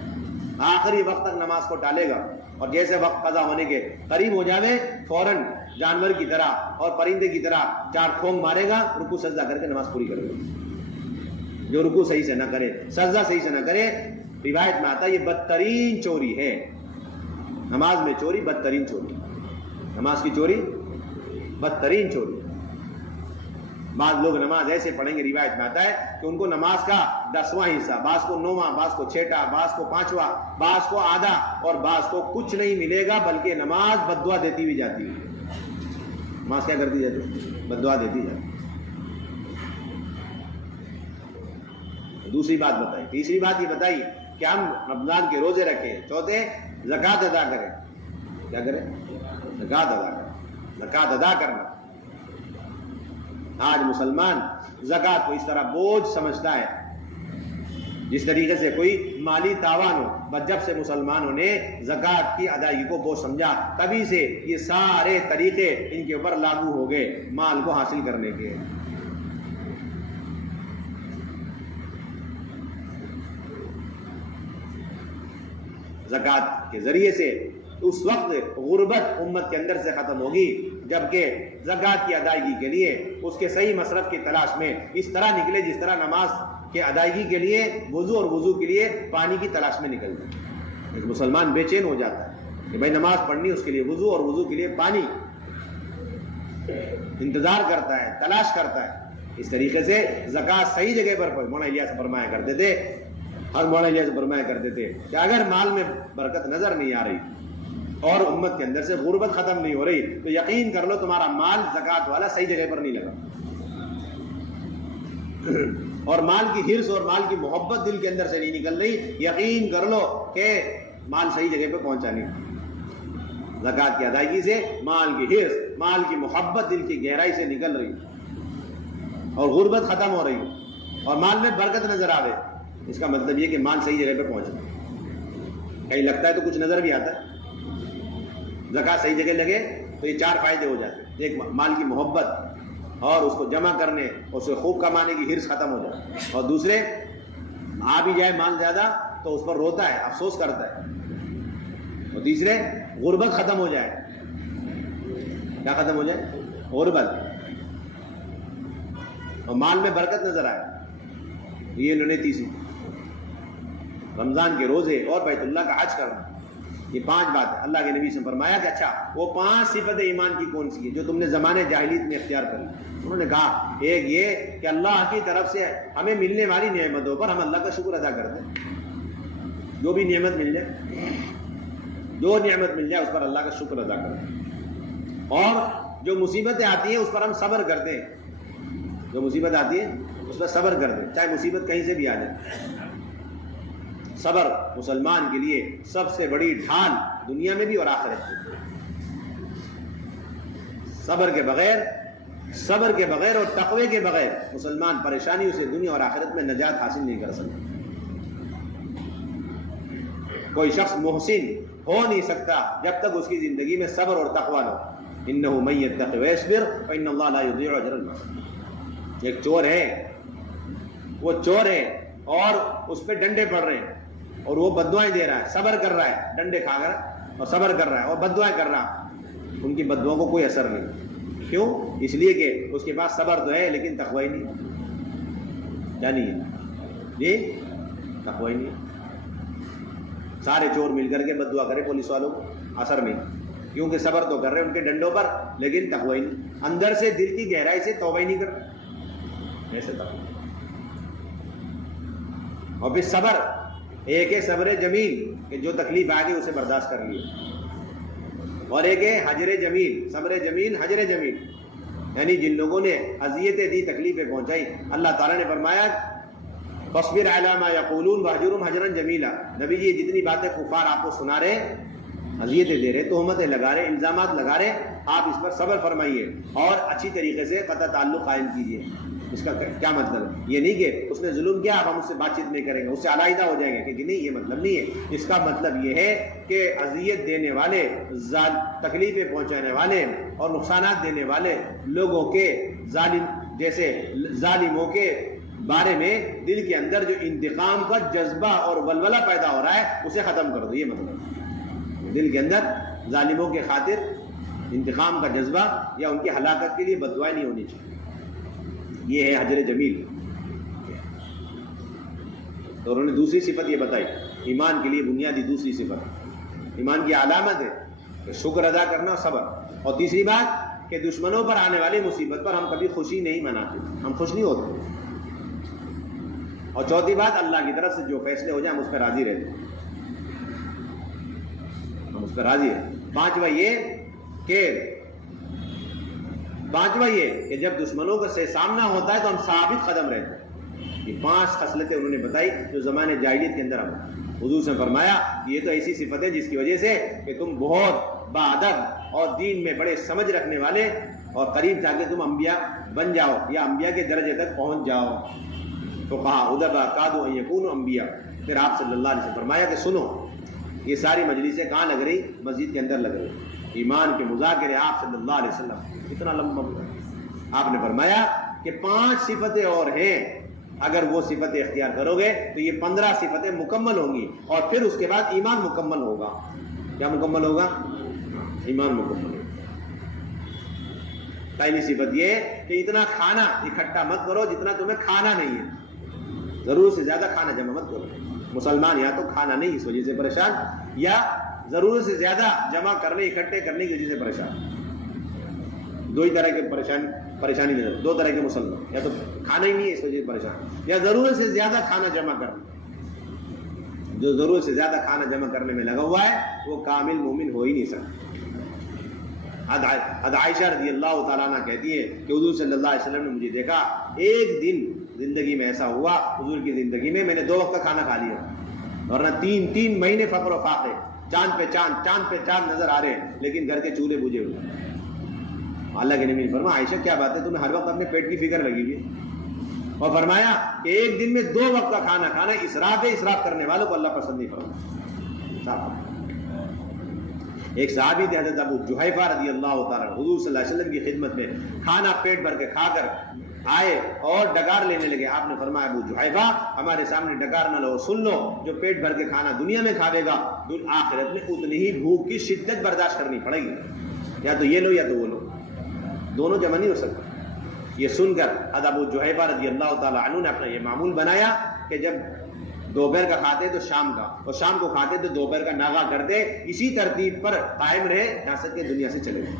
آخری وقت تک نماز کو ٹالے گا, اور جیسے وقت قضا ہونے کے قریب ہو جاوے فوراً جانور کی طرح اور پرندے کی طرح 4 کھونگ مارے گا, رکوع سجدہ کر کے نماز پوری کرے گا. جو رکوع صحیح سے نہ کرے, سجدہ صحیح سے نہ کرے, روایت میں آتا ہے یہ بدترین چوری ہے. نماز میں چوری بدترین چوری. نماز کی چوری بدترین چوری. بعض لوگ نماز ایسے پڑھیں گے, روایت میں آتا ہے کہ ان کو نماز کا 10واں حصہ, بعض کو 9واں, بعض کو 6واں, بعض کو 5واں, بعض کو آدھا, اور بعض کو کچھ نہیں ملے گا, بلکہ نماز بددعا دیتی ہوئی جاتی ہے. نماز کیا کرتی جاتی ہے؟ بددعا دیتی جاتی. دوسری بات بتائی. تیسری بات یہ بتائی کہ ہم رمضان کے روزے رکھیں. چوتھے, زکوٰۃ ادا کریں. کیا کریں؟ زکوٰۃ ادا کریں. زکوٰۃ ادا کرنا. آج مسلمان زکوٰۃ کو اس طرح بوجھ سمجھتا ہے جس طریقے سے کوئی مالی تاوان ہو. بس جب سے مسلمانوں نے زکوٰۃ کی ادائیگی کو بوجھ سمجھا, تبھی سے یہ سارے طریقے ان کے اوپر لاگو ہو گئے مال کو حاصل کرنے کے. زکوٰۃ کے ذریعے سے اس وقت غربت امت کے اندر سے ختم ہوگی جبکہ زکوٰۃ کی ادائیگی کے لیے اس کے صحیح مصرف کی تلاش میں اس طرح نکلے جس طرح نماز کے ادائیگی کے لیے وضو اور وضو کے لیے پانی کی تلاش میں نکلتا ہے. ایک مسلمان بے چین ہو جاتا ہے کہ بھائی نماز پڑھنی, اس کے لیے وضو اور وضو کے لیے پانی انتظار کرتا ہے, تلاش کرتا ہے. اس طریقے سے زکوٰۃ صحیح جگہ پر مولانا الیاس فرمایا کرتے تھے, ہر مولانا الیاس فرمایا کرتے تھے کہ اگر مال میں برکت نظر نہیں آ رہی اور امت کے اندر سے غربت ختم نہیں ہو رہی تو یقین کر لو تمہارا مال زکوٰۃ والا صحیح جگہ پر نہیں لگا. اور مال کی حرص اور مال کی محبت دل کے اندر سے نہیں نکل رہی, یقین کر لو کہ مال صحیح جگہ پہ پہنچا نہیں. زکوٰۃ کی ادائیگی سے مال کی حرص, مال کی محبت دل کی گہرائی سے نکل رہی اور غربت ختم ہو رہی اور مال میں برکت نظر آ رہی. اس کا مطلب یہ کہ مال صحیح جگہ پہ پہنچا. کہیں لگتا ہے تو کچھ نظر بھی آتا ہے. زکوٰۃ صحیح جگہ لگے تو یہ 4 فائدے ہو جاتے ہیں. ایک, مال کی محبت اور اس کو جمع کرنے اور اسے خوب کمانے کی حرص ختم ہو جائے. اور دوسرے, آ بھی جائے مال زیادہ تو اس پر روتا ہے, افسوس کرتا ہے. اور تیسرے, غربت ختم ہو جائے. کیا ختم ہو جائے؟ غربت. اور مال میں برکت نظر آئے. یہ انہوں نے تیسری, رمضان کے روزے اور بیت اللہ کا حج کرنا, یہ 5 باتیں. اللہ کے نبی سے فرمایا کہ اچھا وہ 5 صفت ایمان کی کون سی ہے جو تم نے زمانے جاہلیت میں اختیار کر لی؟ انہوں نے کہا ایک یہ کہ اللہ کی طرف سے ہمیں ملنے والی نعمتوں پر ہم اللہ کا شکر ادا کرتے ہیں. جو بھی نعمت مل جائے, جو نعمت مل جائے اس پر اللہ کا شکر ادا کرتے ہیں. اور جو مصیبتیں آتی ہیں اس پر ہم صبر کرتے ہیں. جو مصیبت آتی ہے اس پر صبر کرتے ہیں, چاہے مصیبت کہیں سے بھی آ جائے. صبر مسلمان کے لیے سب سے بڑی ڈھال دنیا میں بھی اور آخرت میں. صبر کے بغیر صبر کے بغیر اور تقوی کے بغیر مسلمان پریشانیوں سے دنیا اور آخرت میں نجات حاصل نہیں کر سکتا. کوئی شخص محسن ہو نہیں سکتا جب تک اس کی زندگی میں صبر اور تقوی نہ ہو. انہ من یتق ویصبر فإن اللہ لا یضیع اجر المحسنین. ایک چور ہے، وہ چور ہے اور اس پہ ڈنڈے پڑ رہے ہیں اور وہ بددعائیں دے رہا ہے، صبر کر رہا ہے، ڈنڈے کھا کر اور صبر کر رہا ہے اور بددعائیں کر رہا ہے. ان کی بددعاؤں کو کوئی اثر نہیں. کیوں؟ اس لیے کہ اس کے پاس صبر تو ہے لیکن تقوی نہیں. کیا نہیں ہے جی؟ تقوی نہیں. سارے چور مل کر کے بددعا کرے پولیس والوں کو، اثر نہیں، کیونکہ صبر تو کر رہے ہیں ان کے ڈنڈوں پر لیکن تقوی نہیں. اندر سے دل کی گہرائی سے توبہ ہی نہیں کر رہے. ایسے تقوی. اور پھر صبر ایک ہے صبر جمیل کہ جو تکلیف آ گئی اسے برداشت کر لیے، اور ایک ہے حجر جمیل. صبر جمیل، حجر جمیل یعنی جن لوگوں نے اذیتیں دی، تکلیفیں پہنچائی، اللہ تعالیٰ نے فرمایا فاصبر علی ما یقولون واہجرہم حجرا جمیلا. نبی جی جتنی باتیں کفار آپ کو سنا رہے، اذیتیں دے رہے، تہمتیں لگا رہے، الزامات لگا رہے، آپ اس پر صبر فرمائیے اور اچھی طریقے سے قطع تعلق قائم کیجیے. اس کا کیا مطلب ہے؟ یہ نہیں کہ اس نے ظلم کیا اب ہم اس سے بات چیت نہیں کریں گے، اس سے علیحدہ ہو جائیں گے، کہ نہیں، یہ مطلب نہیں ہے. اس کا مطلب یہ ہے کہ اذیت دینے والے، تکلیفیں پہنچانے والے اور نقصانات دینے والے لوگوں کے، ظالم جیسے ظالموں کے بارے میں دل کے اندر جو انتقام کا جذبہ اور ولولہ پیدا ہو رہا ہے اسے ختم کر دو. یہ مطلب دل کے اندر ظالموں کے خاطر انتقام کا جذبہ یا ان کی ہلاکت کے لیے بددعائیں نہیں ہونی چاہیے. یہ ہے حجر جمیل. تو انہوں نے دوسری صفت یہ بتائی، ایمان کے لیے بنیادی دوسری صفت، ایمان کی علامت ہے کہ شکر ادا کرنا اور صبر. اور تیسری بات کہ دشمنوں پر آنے والی مصیبت پر ہم کبھی خوشی نہیں مناتے، ہم خوش نہیں ہوتے. اور چوتھی بات اللہ کی طرف سے جو فیصلے ہو جائیں ہم اس پہ راضی رہتے ہیں، ہم اس پہ راضی ہیں. پانچواں یہ کہ جب دشمنوں کا سے سامنا ہوتا ہے تو ہم ثابت قدم رہتے ہیں. یہ 5 خصلتیں انہوں نے بتائی جو زمانے جاہلیت کے اندر ہم. حضور سے فرمایا یہ تو ایسی صفت ہے جس کی وجہ سے کہ تم بہت باادب اور دین میں بڑے سمجھ رکھنے والے اور قریب جا کے تم انبیاء بن جاؤ یا انبیاء کے درجے تک پہنچ جاؤ. تو کہا ادبا کادو ان یکونوا انبیاء. پھر آپ صلی اللہ علیہ وسلم فرمایا کہ سنو، یہ ساری مجلسیں کہاں لگ رہی؟ مسجد کے اندر لگ رہی. ایمان کے مذاکرے آپ صلی اللہ علیہ وسلم اتنا لمبا. آپ نے فرمایا کہ 5 صفتیں اور ہیں، اگر وہ صفتیں اختیار کرو گے تو یہ 15 صفتیں مکمل ہوں گی اور پھر اس کے بعد ایمان مکمل ہوگا. کیا مکمل ہوگا؟ ایمان مکمل ہوگا. پہلی صفت یہ کہ اتنا کھانا اکٹھا مت کرو جتنا تمہیں کھانا نہیں ہے. ضرورت سے زیادہ کھانا جمع مت کرو. مسلمان یا تو کھانا نہیں اس وجہ سے پریشان، یا ضرورت سے زیادہ جمع کرنے، اکٹھے کرنے کی وجہ سے پریشان. دو ہی طرح کے پریشانی نہیں، 2 طرح کے مسلمان، یا تو کھانا ہی نہیں ہے اس وجہ سے پریشان، یا ضرورت سے زیادہ کھانا جمع کرنا. جو ضرورت سے زیادہ کھانا جمع کرنے میں لگا ہوا ہے وہ کامل مومن ہو ہی نہیں سکتا. عائشہ رضی اللہ تعالیٰ عنہ کہتی ہے کہ حضور صلی اللہ علیہ وسلم نے مجھے دیکھا، ایک دن زندگی میں ایسا ہوا حضور کی زندگی میں نے 2 وقت کا کھانا کھا لیا، اور نہ 3 مہینے فقر و فاقے، چاند پہ چاند نظر آ رہے ہیں لیکن گھر کے چولہے بجھے ہوئے. اللہ کے نبی نے فرمایا عائشہ کیا بات ہے، تمہیں ہر وقت اپنے پیٹ کی فکر لگی ہوئی ہے. اور فرمایا کہ ایک دن میں 2 وقت کا کھانا کھانا اسراف ہے، اسراف کرنے والوں کو اللہ پسند نہیں فرماتا. ایک صحابی تھے حضرت ابو جحیفہ رضی اللہ تعالیٰ حضور صلی اللہ علیہ وسلم کی خدمت میں کھانا پیٹ بھر کے کھا کر آئے اور ڈگار لینے لگے. آپ نے فرمایا ابو جحیفہ ہمارے سامنے ڈگار نہ لو، سن لو جو پیٹ بھر کے کھانا دنیا میں کھاوے گا آخرت میں اتنی ہی بھوک کی شدت برداشت کرنی پڑے گی. یا تو یہ لو یا تو وہ لو، دونوں جمع نہیں ہو سکتا. یہ سن کر حضرت ابو جحیفہ رضی اللہ تعالیٰ عنہ نے اپنا یہ معمول بنایا کہ جب دوپہر کا کھاتے تو شام کا، اور شام کو کھاتے تو دوپہر کا ناغا کرتے. اسی ترتیب پر قائم رہے یہاں سے کہ دنیا سے چلے گئے.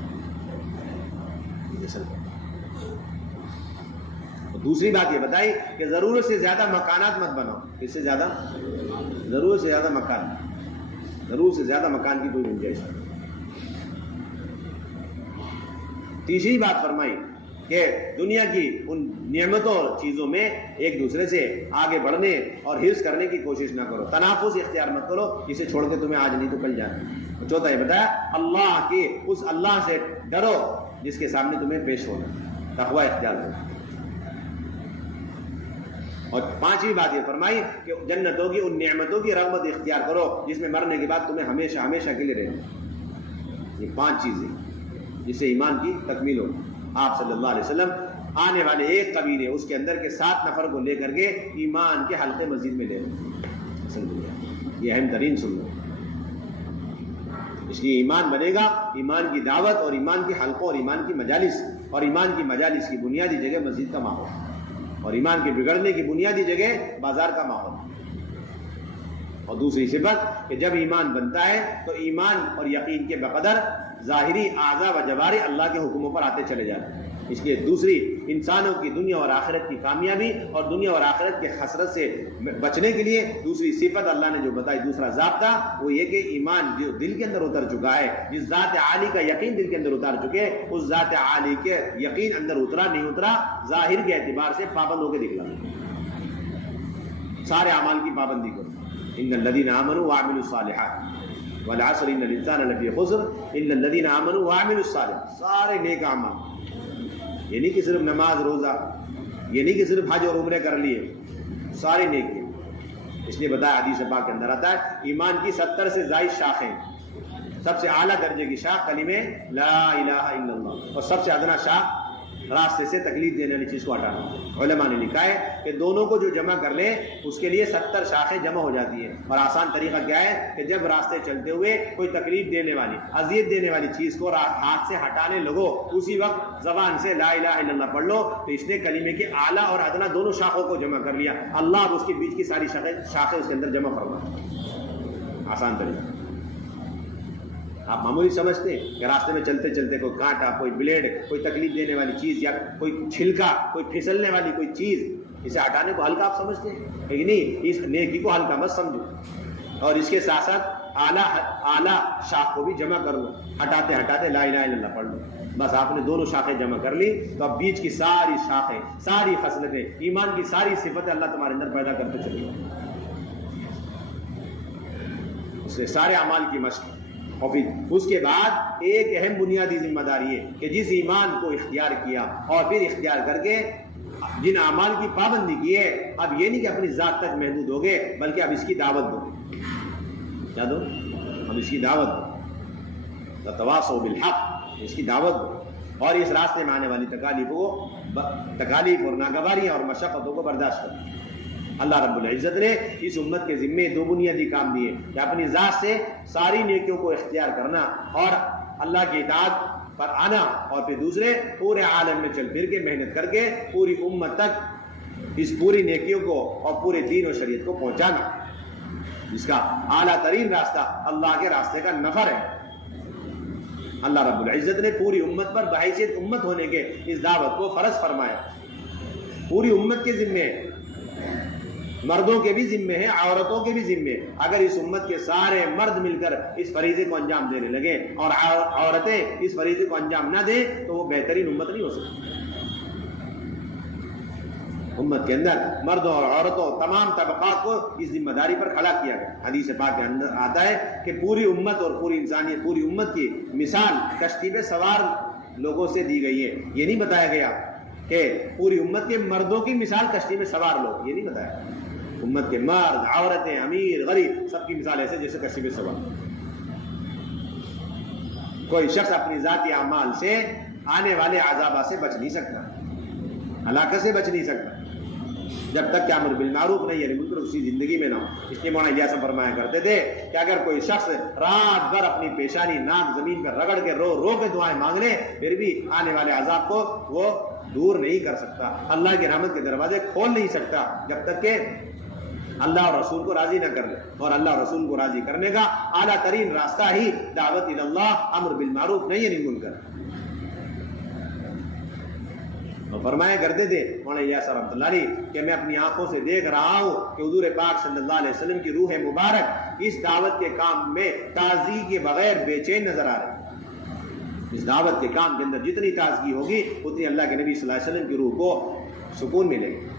دوسری بات یہ بتائی کہ ضرورت سے زیادہ مکانات مت بناؤ. اس سے زیادہ ضرورت سے زیادہ مکان، ضرورت سے زیادہ مکان کی کوئی گنجائش نہیں. تیسری بات فرمائی کہ دنیا کی ان نعمتوں اور چیزوں میں ایک دوسرے سے آگے بڑھنے اور حرص کرنے کی کوشش نہ کرو، تنافس اختیار مت کرو، اسے چھوڑ کے تمہیں آج نہیں تو کل جانا. چوتھا یہ بتایا اللہ کی، اس اللہ سے ڈرو جس کے سامنے تمہیں پیش ہونا. تقوی اختیار کرو. اور پانچویں بات یہ فرمائی کہ جنتوں کی ان نعمتوں کی رغبت اختیار کرو جس میں مرنے کے بعد تمہیں ہمیشہ ہمیشہ کے لیے رہنا. یہ 5 چیزیں جس سے ایمان کی تکمیل ہو. آپ صلی اللہ علیہ وسلم آنے والے ایک قبیلے اس کے اندر کے 7 نفر کو لے کر کے ایمان کے حلقے مسجد میں لے رہے. یہ اہم ترین سنت. اس لیے ایمان بنے گا ایمان کی دعوت اور ایمان کے حلقوں اور ایمان کی مجالس. اور ایمان کی مجالس کی بنیادی جگہ مسجد کا ماحول, اور ایمان کے بگڑنے کی بنیادی جگہ بازار کا ماحول. اور دوسری صفت کہ جب ایمان بنتا ہے تو ایمان اور یقین کے بقدر ظاہری اعضاء و جوارح اللہ کے حکموں پر آتے چلے جاتے ہیں. اس لیے دوسری انسانوں کی دنیا اور آخرت کی کامیابی اور دنیا اور آخرت کے حسرت سے بچنے کے لیے دوسری صفت اللہ نے جو بتائی, دوسرا ضابطہ, وہ یہ کہ ایمان جو دل کے اندر اتر چکا ہے, جس ذات عالی کا یقین دل کے اندر اتار چکے, اس ذات عالی کے یقین اندر اترا نہیں اترا ظاہر کے اعتبار سے پابند ہو کے دکھلا. سارے اعمال کی پابندی کرو. ان الذین آمنوا وعملوا الصالحات والعصر ان الانسان لفی خسر الا الذین آمنوا وعملوا الصالحات. سارے نیک اعمال, یہ نہیں کہ صرف نماز روزہ, یہ نہیں کہ صرف حج اور عمرے کر لیے, سارے نیک ہیں. اس لیے بتایا حدیث پاک کے اندر آتا ہے ایمان کی 70 سے زائد شاخیں. سب سے اعلیٰ درجے کی شاخ کلمہ لا الہ الا اللہ, اور سب سے ادنا شاخ راستے سے تکلیف دینے والی چیز کو ہٹانا. علماء نے لکھا ہے کہ دونوں کو جو جمع کر لے اس کے لیے 70 شاخیں جمع ہو جاتی ہیں. اور آسان طریقہ کیا ہے کہ جب راستے چلتے ہوئے کوئی تکلیف دینے والی, اذیت دینے والی چیز کو ہاتھ سے ہٹانے لگو, اسی وقت زبان سے لا الہ الا اللہ پڑھ لو, تو اس نے کلمے کے اعلیٰ اور ادنا دونوں شاخوں کو جمع کر لیا. اللہ اب اس کے بیچ کی ساری شاخیں اس کے اندر جمع فرما. آسان طریقہ. آپ معمولی سمجھتے ہیں کہ راستے میں چلتے چلتے کوئی کانٹا, کوئی بلیڈ, کوئی تکلیف دینے والی چیز یا کوئی چھلکا, کوئی پھسلنے والی کوئی چیز, اسے ہٹانے کو ہلکا آپ سمجھتے ہیں, لیکن نہیں, اس نیکی کو ہلکا مت سمجھو. اور اس کے ساتھ ساتھ اعلیٰ شاخ کو بھی جمع کر لو. ہٹاتے ہٹاتے لا الہ الا اللہ پڑھ لو. بس آپ نے دونوں شاخیں جمع کر لی تو اب بیچ کی ساری شاخیں, ساری خصلتیں, ایمان کی ساری صفتیں اللہ تمہارے اندر پیدا کرتے چلے جائیں. اس سے سارے اعمال کی مشق. اور پھر اس کے بعد ایک اہم بنیادی ذمہ داری ہے کہ جس ایمان کو اختیار کیا اور پھر اختیار کر کے جن اعمال کی پابندی کی ہے, اب یہ نہیں کہ اپنی ذات تک محدود ہو گئے, بلکہ اب اس کی دعوت دو. کیا دو؟ اب اس کی دعوت دو. تواصوا بالحق, اس کی دعوت دو. اور اس راستے میں آنے والی تکالیف اور ناگواریاں اور مشقتوں کو برداشت کرو. اللہ رب العزت نے اس امت کے ذمے 2 بنیادی کام دیے کہ اپنی ذات سے ساری نیکیوں کو اختیار کرنا اور اللہ کی اطاعت پر آنا, اور پھر دوسرے پورے عالم میں چل پھر کے محنت کر کے پوری امت تک اس پوری نیکیوں کو اور پورے دین و شریعت کو پہنچانا, جس کا اعلیٰ ترین راستہ اللہ کے راستے کا نفر ہے. اللہ رب العزت نے پوری امت پر بحیثیت امت ہونے کے اس دعوت کو فرض فرمایا. پوری امت کے ذمے, مردوں کے بھی ذمے ہیں, عورتوں کے بھی ذمے. اگر اس امت کے سارے مرد مل کر اس فریضے کو انجام دینے لگے اور عورتیں اس فریضے کو انجام نہ دیں تو وہ بہترین امت نہیں ہو سکتی. امت کے اندر مردوں اور عورتوں تمام طبقات کو اس ذمہ داری پر کھڑا کیا گیا. حدیث پاک کے اندر آتا ہے کہ پوری امت اور پوری انسانیت, پوری امت کی مثال کشتی پہ سوار لوگوں سے دی گئی ہے. یہ نہیں بتایا گیا کہ پوری امت کے مردوں کی مثال کشتی میں سوار لوگ, یہ نہیں بتایا. امت کے مرد, عورتیں, امیر, غریب, سب کی مثال ایسے جیسے کشتی میں سوار. کوئی شخص اپنی ذاتی اعمال سے آنے والے عذابات سے بچ نہیں سکتا, ہلاکت سے بچ نہیں سکتا, جب تک کہ امر بالمعروف نہیں ہے منکر اس کی زندگی میں نہ ہو. اس لیے مولانا الیاس فرمایا کرتے تھے کہ اگر کوئی شخص رات بھر اپنی پیشانی ناک زمین پر رگڑ کے رو رو کے دعائیں مانگ لے, پھر بھی آنے والے عذاب کو وہ دور نہیں کر سکتا, اللہ کی رحمت کے دروازے کھول نہیں سکتا جب تک کہ اللہ اور رسول کو راضی نہ کر لے. اور اللہ اور رسول کو راضی کرنے کا اعلیٰ ترین راستہ ہی دعوت الی اللہ, امر بالمعروف نہیں منکر. فرمایا کرتے تھے مولانا الیاس رحمۃ اللہ علیہ کہ میں اپنی آنکھوں سے دیکھ رہا ہوں کہ حضور پاک صلی اللہ علیہ وسلم کی روح مبارک اس دعوت کے کام میں تازگی کے بغیر بے چین نظر آ رہے ہیں. اس دعوت کے کام کے اندر جتنی تازگی ہوگی اتنی اللہ کے نبی صلی اللہ علیہ وسلم کی روح کو سکون ملے گا.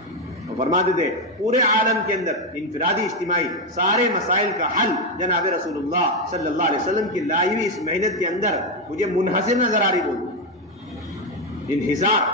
اور فرماتے تھے پورے عالم کے اندر انفرادی اجتماعی سارے مسائل کا حل جناب رسول اللہ صلی اللہ علیہ وسلم کی لائی ہوئی اس محنت کے اندر مجھے منحصر نظر آ رہی. بولوں انحصار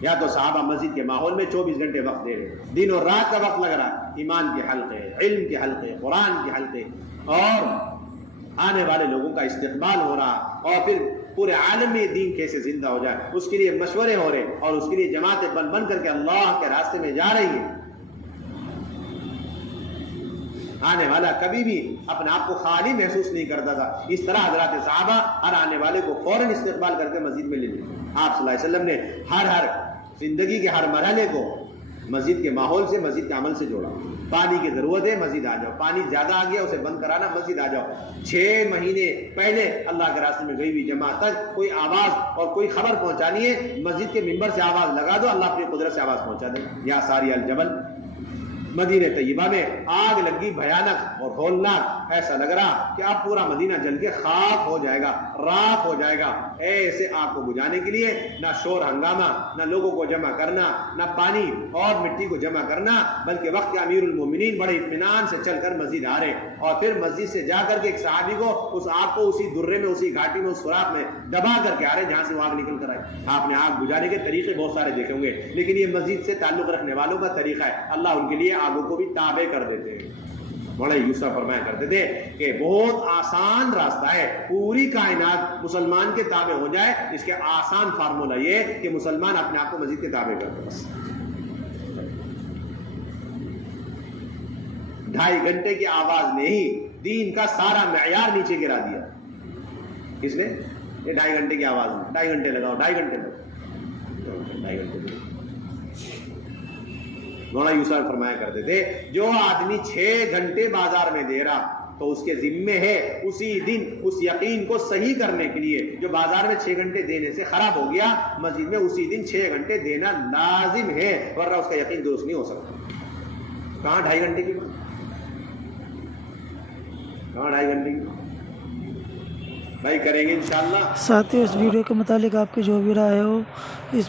یا تو صحابہ مسجد کے ماحول میں 24 گھنٹے وقت دے رہے، دن اور رات کا وقت لگ رہا ہے، ایمان کے حلقے، علم کے حلقے، قرآن کے حلقے، اور آنے والے لوگوں کا استقبال ہو رہا، اور پھر پورے عالم میں دین کیسے زندہ ہو جائے اس کے لیے مشورے ہو رہے، اور اس کے لیے جماعتیں بن بن کر کے اللہ کے راستے میں جا رہی ہیں۔ آنے والا کبھی بھی اپنے آپ کو خالی محسوس نہیں کرتا تھا، اس طرح حضرات صحابہ ہر آنے والے کو فوراً استقبال کر کے مسجد میں لے لیتے۔ آپ صلی اللہ علیہ وسلم نے ہر زندگی کے ہر مرحلے کو مسجد کے ماحول سے، مسجد کے عمل سے جوڑا۔ پانی کی ضرورت ہے، مسجد آ جاؤ، پانی زیادہ آ گیا اسے بند کرانا، مسجد آ جاؤ۔ 6 مہینے پہلے اللہ کے راستے میں گئی ہوئی جماعت تک کوئی آواز اور کوئی خبر پہنچانی ہے، مسجد کے ممبر سے آواز لگا دو، اللہ اپنی قدرت سے آواز پہنچا دے۔ یا ساری الجبل، مدینہ طیبہ میں آگ لگی بھیانک اور ہولناک، ایسا لگ رہا کہ اب پورا مدینہ جل کے خاک ہو جائے گا، راکھ ہو جائے گا۔ ایسے آگ کو بجھانے کے لیے نہ شور ہنگامہ، نہ لوگوں کو جمع کرنا، نہ پانی اور مٹی کو جمع کرنا، بلکہ وقت کے امیر المومنین بڑے اطمینان سے چل کر مسجد آ رہے، اور پھر مسجد سے جا کر کے ایک صحابی کو اس آگ کو اسی درے میں، اسی گھاٹی میں، اس سوراخ میں دبا کر کے آ رہے جہاں سے وہ آگ نکل کر آئے۔ آپ نے آگ بجھانے کے طریقے بہت سارے دیکھے ہوں گے، لیکن یہ مسجد سے تعلق رکھنے والوں کا طریقہ ہے، اللہ ان کے لیے آگوں کو بھی تابع کر دیتے ہیں۔ مولانا یوسف فرمایا کرتے تھے کہ بہت آسان راستہ ہے، پوری کائنات مسلمان کے تابع ہو جائے، اس کے آسان فارمولہ یہ کہ مسلمان اپنے آپ کو مسجد کے تابع کر دے۔ بس 2.5 گھنٹے کی آواز نے ہی دین کا سارا معیار نیچے گرا دیا۔ کس نے؟ یہ 2.5 گھنٹے کی آواز میں 2.5 گھنٹے لگاؤ، 2.5 گھنٹے لگاؤ، 2.5 گھنٹے لگاؤ۔ مولانا یوسف فرمایا کرتے تھے جو آدمی 6 گھنٹے بازار میں دے رہا تو اس کے ذمے ہے اسی دن اس یقین کو صحیح کرنے کے لیے جو بازار میں 6 گھنٹے دینے سے خراب ہو گیا، مسجد میں اسی دن 6 گھنٹے دینا لازم ہے، ورنہ اس کا یقین درست نہیں ہو سکتا۔ کہاں 2.5 گھنٹے کی بات، کہاں 2.5 گھنٹے کی بات، بھائی کریں گے انشاءاللہ۔ ساتھیو اس ویڈیو کے متعلق آپ کی جو بھی رائے ہو، اس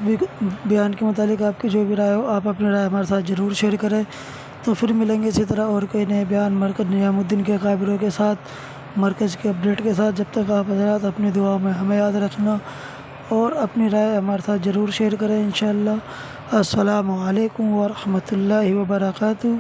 بیان کے متعلق آپ کی جو بھی رائے ہو، آپ اپنی رائے ہمارے ساتھ ضرور شیئر کریں۔ تو پھر ملیں گے اسی طرح اور کوئی نئے بیان مرکز نظام الدین کے قابلوں کے ساتھ، مرکز کے اپڈیٹ کے ساتھ۔ جب تک آپ حضرات اپنی دعا میں ہمیں یاد رکھنا اور اپنی رائے ہمارے ساتھ ضرور شیئر کریں انشاءاللہ۔ السلام علیکم ورحمۃ اللہ وبرکاتہ۔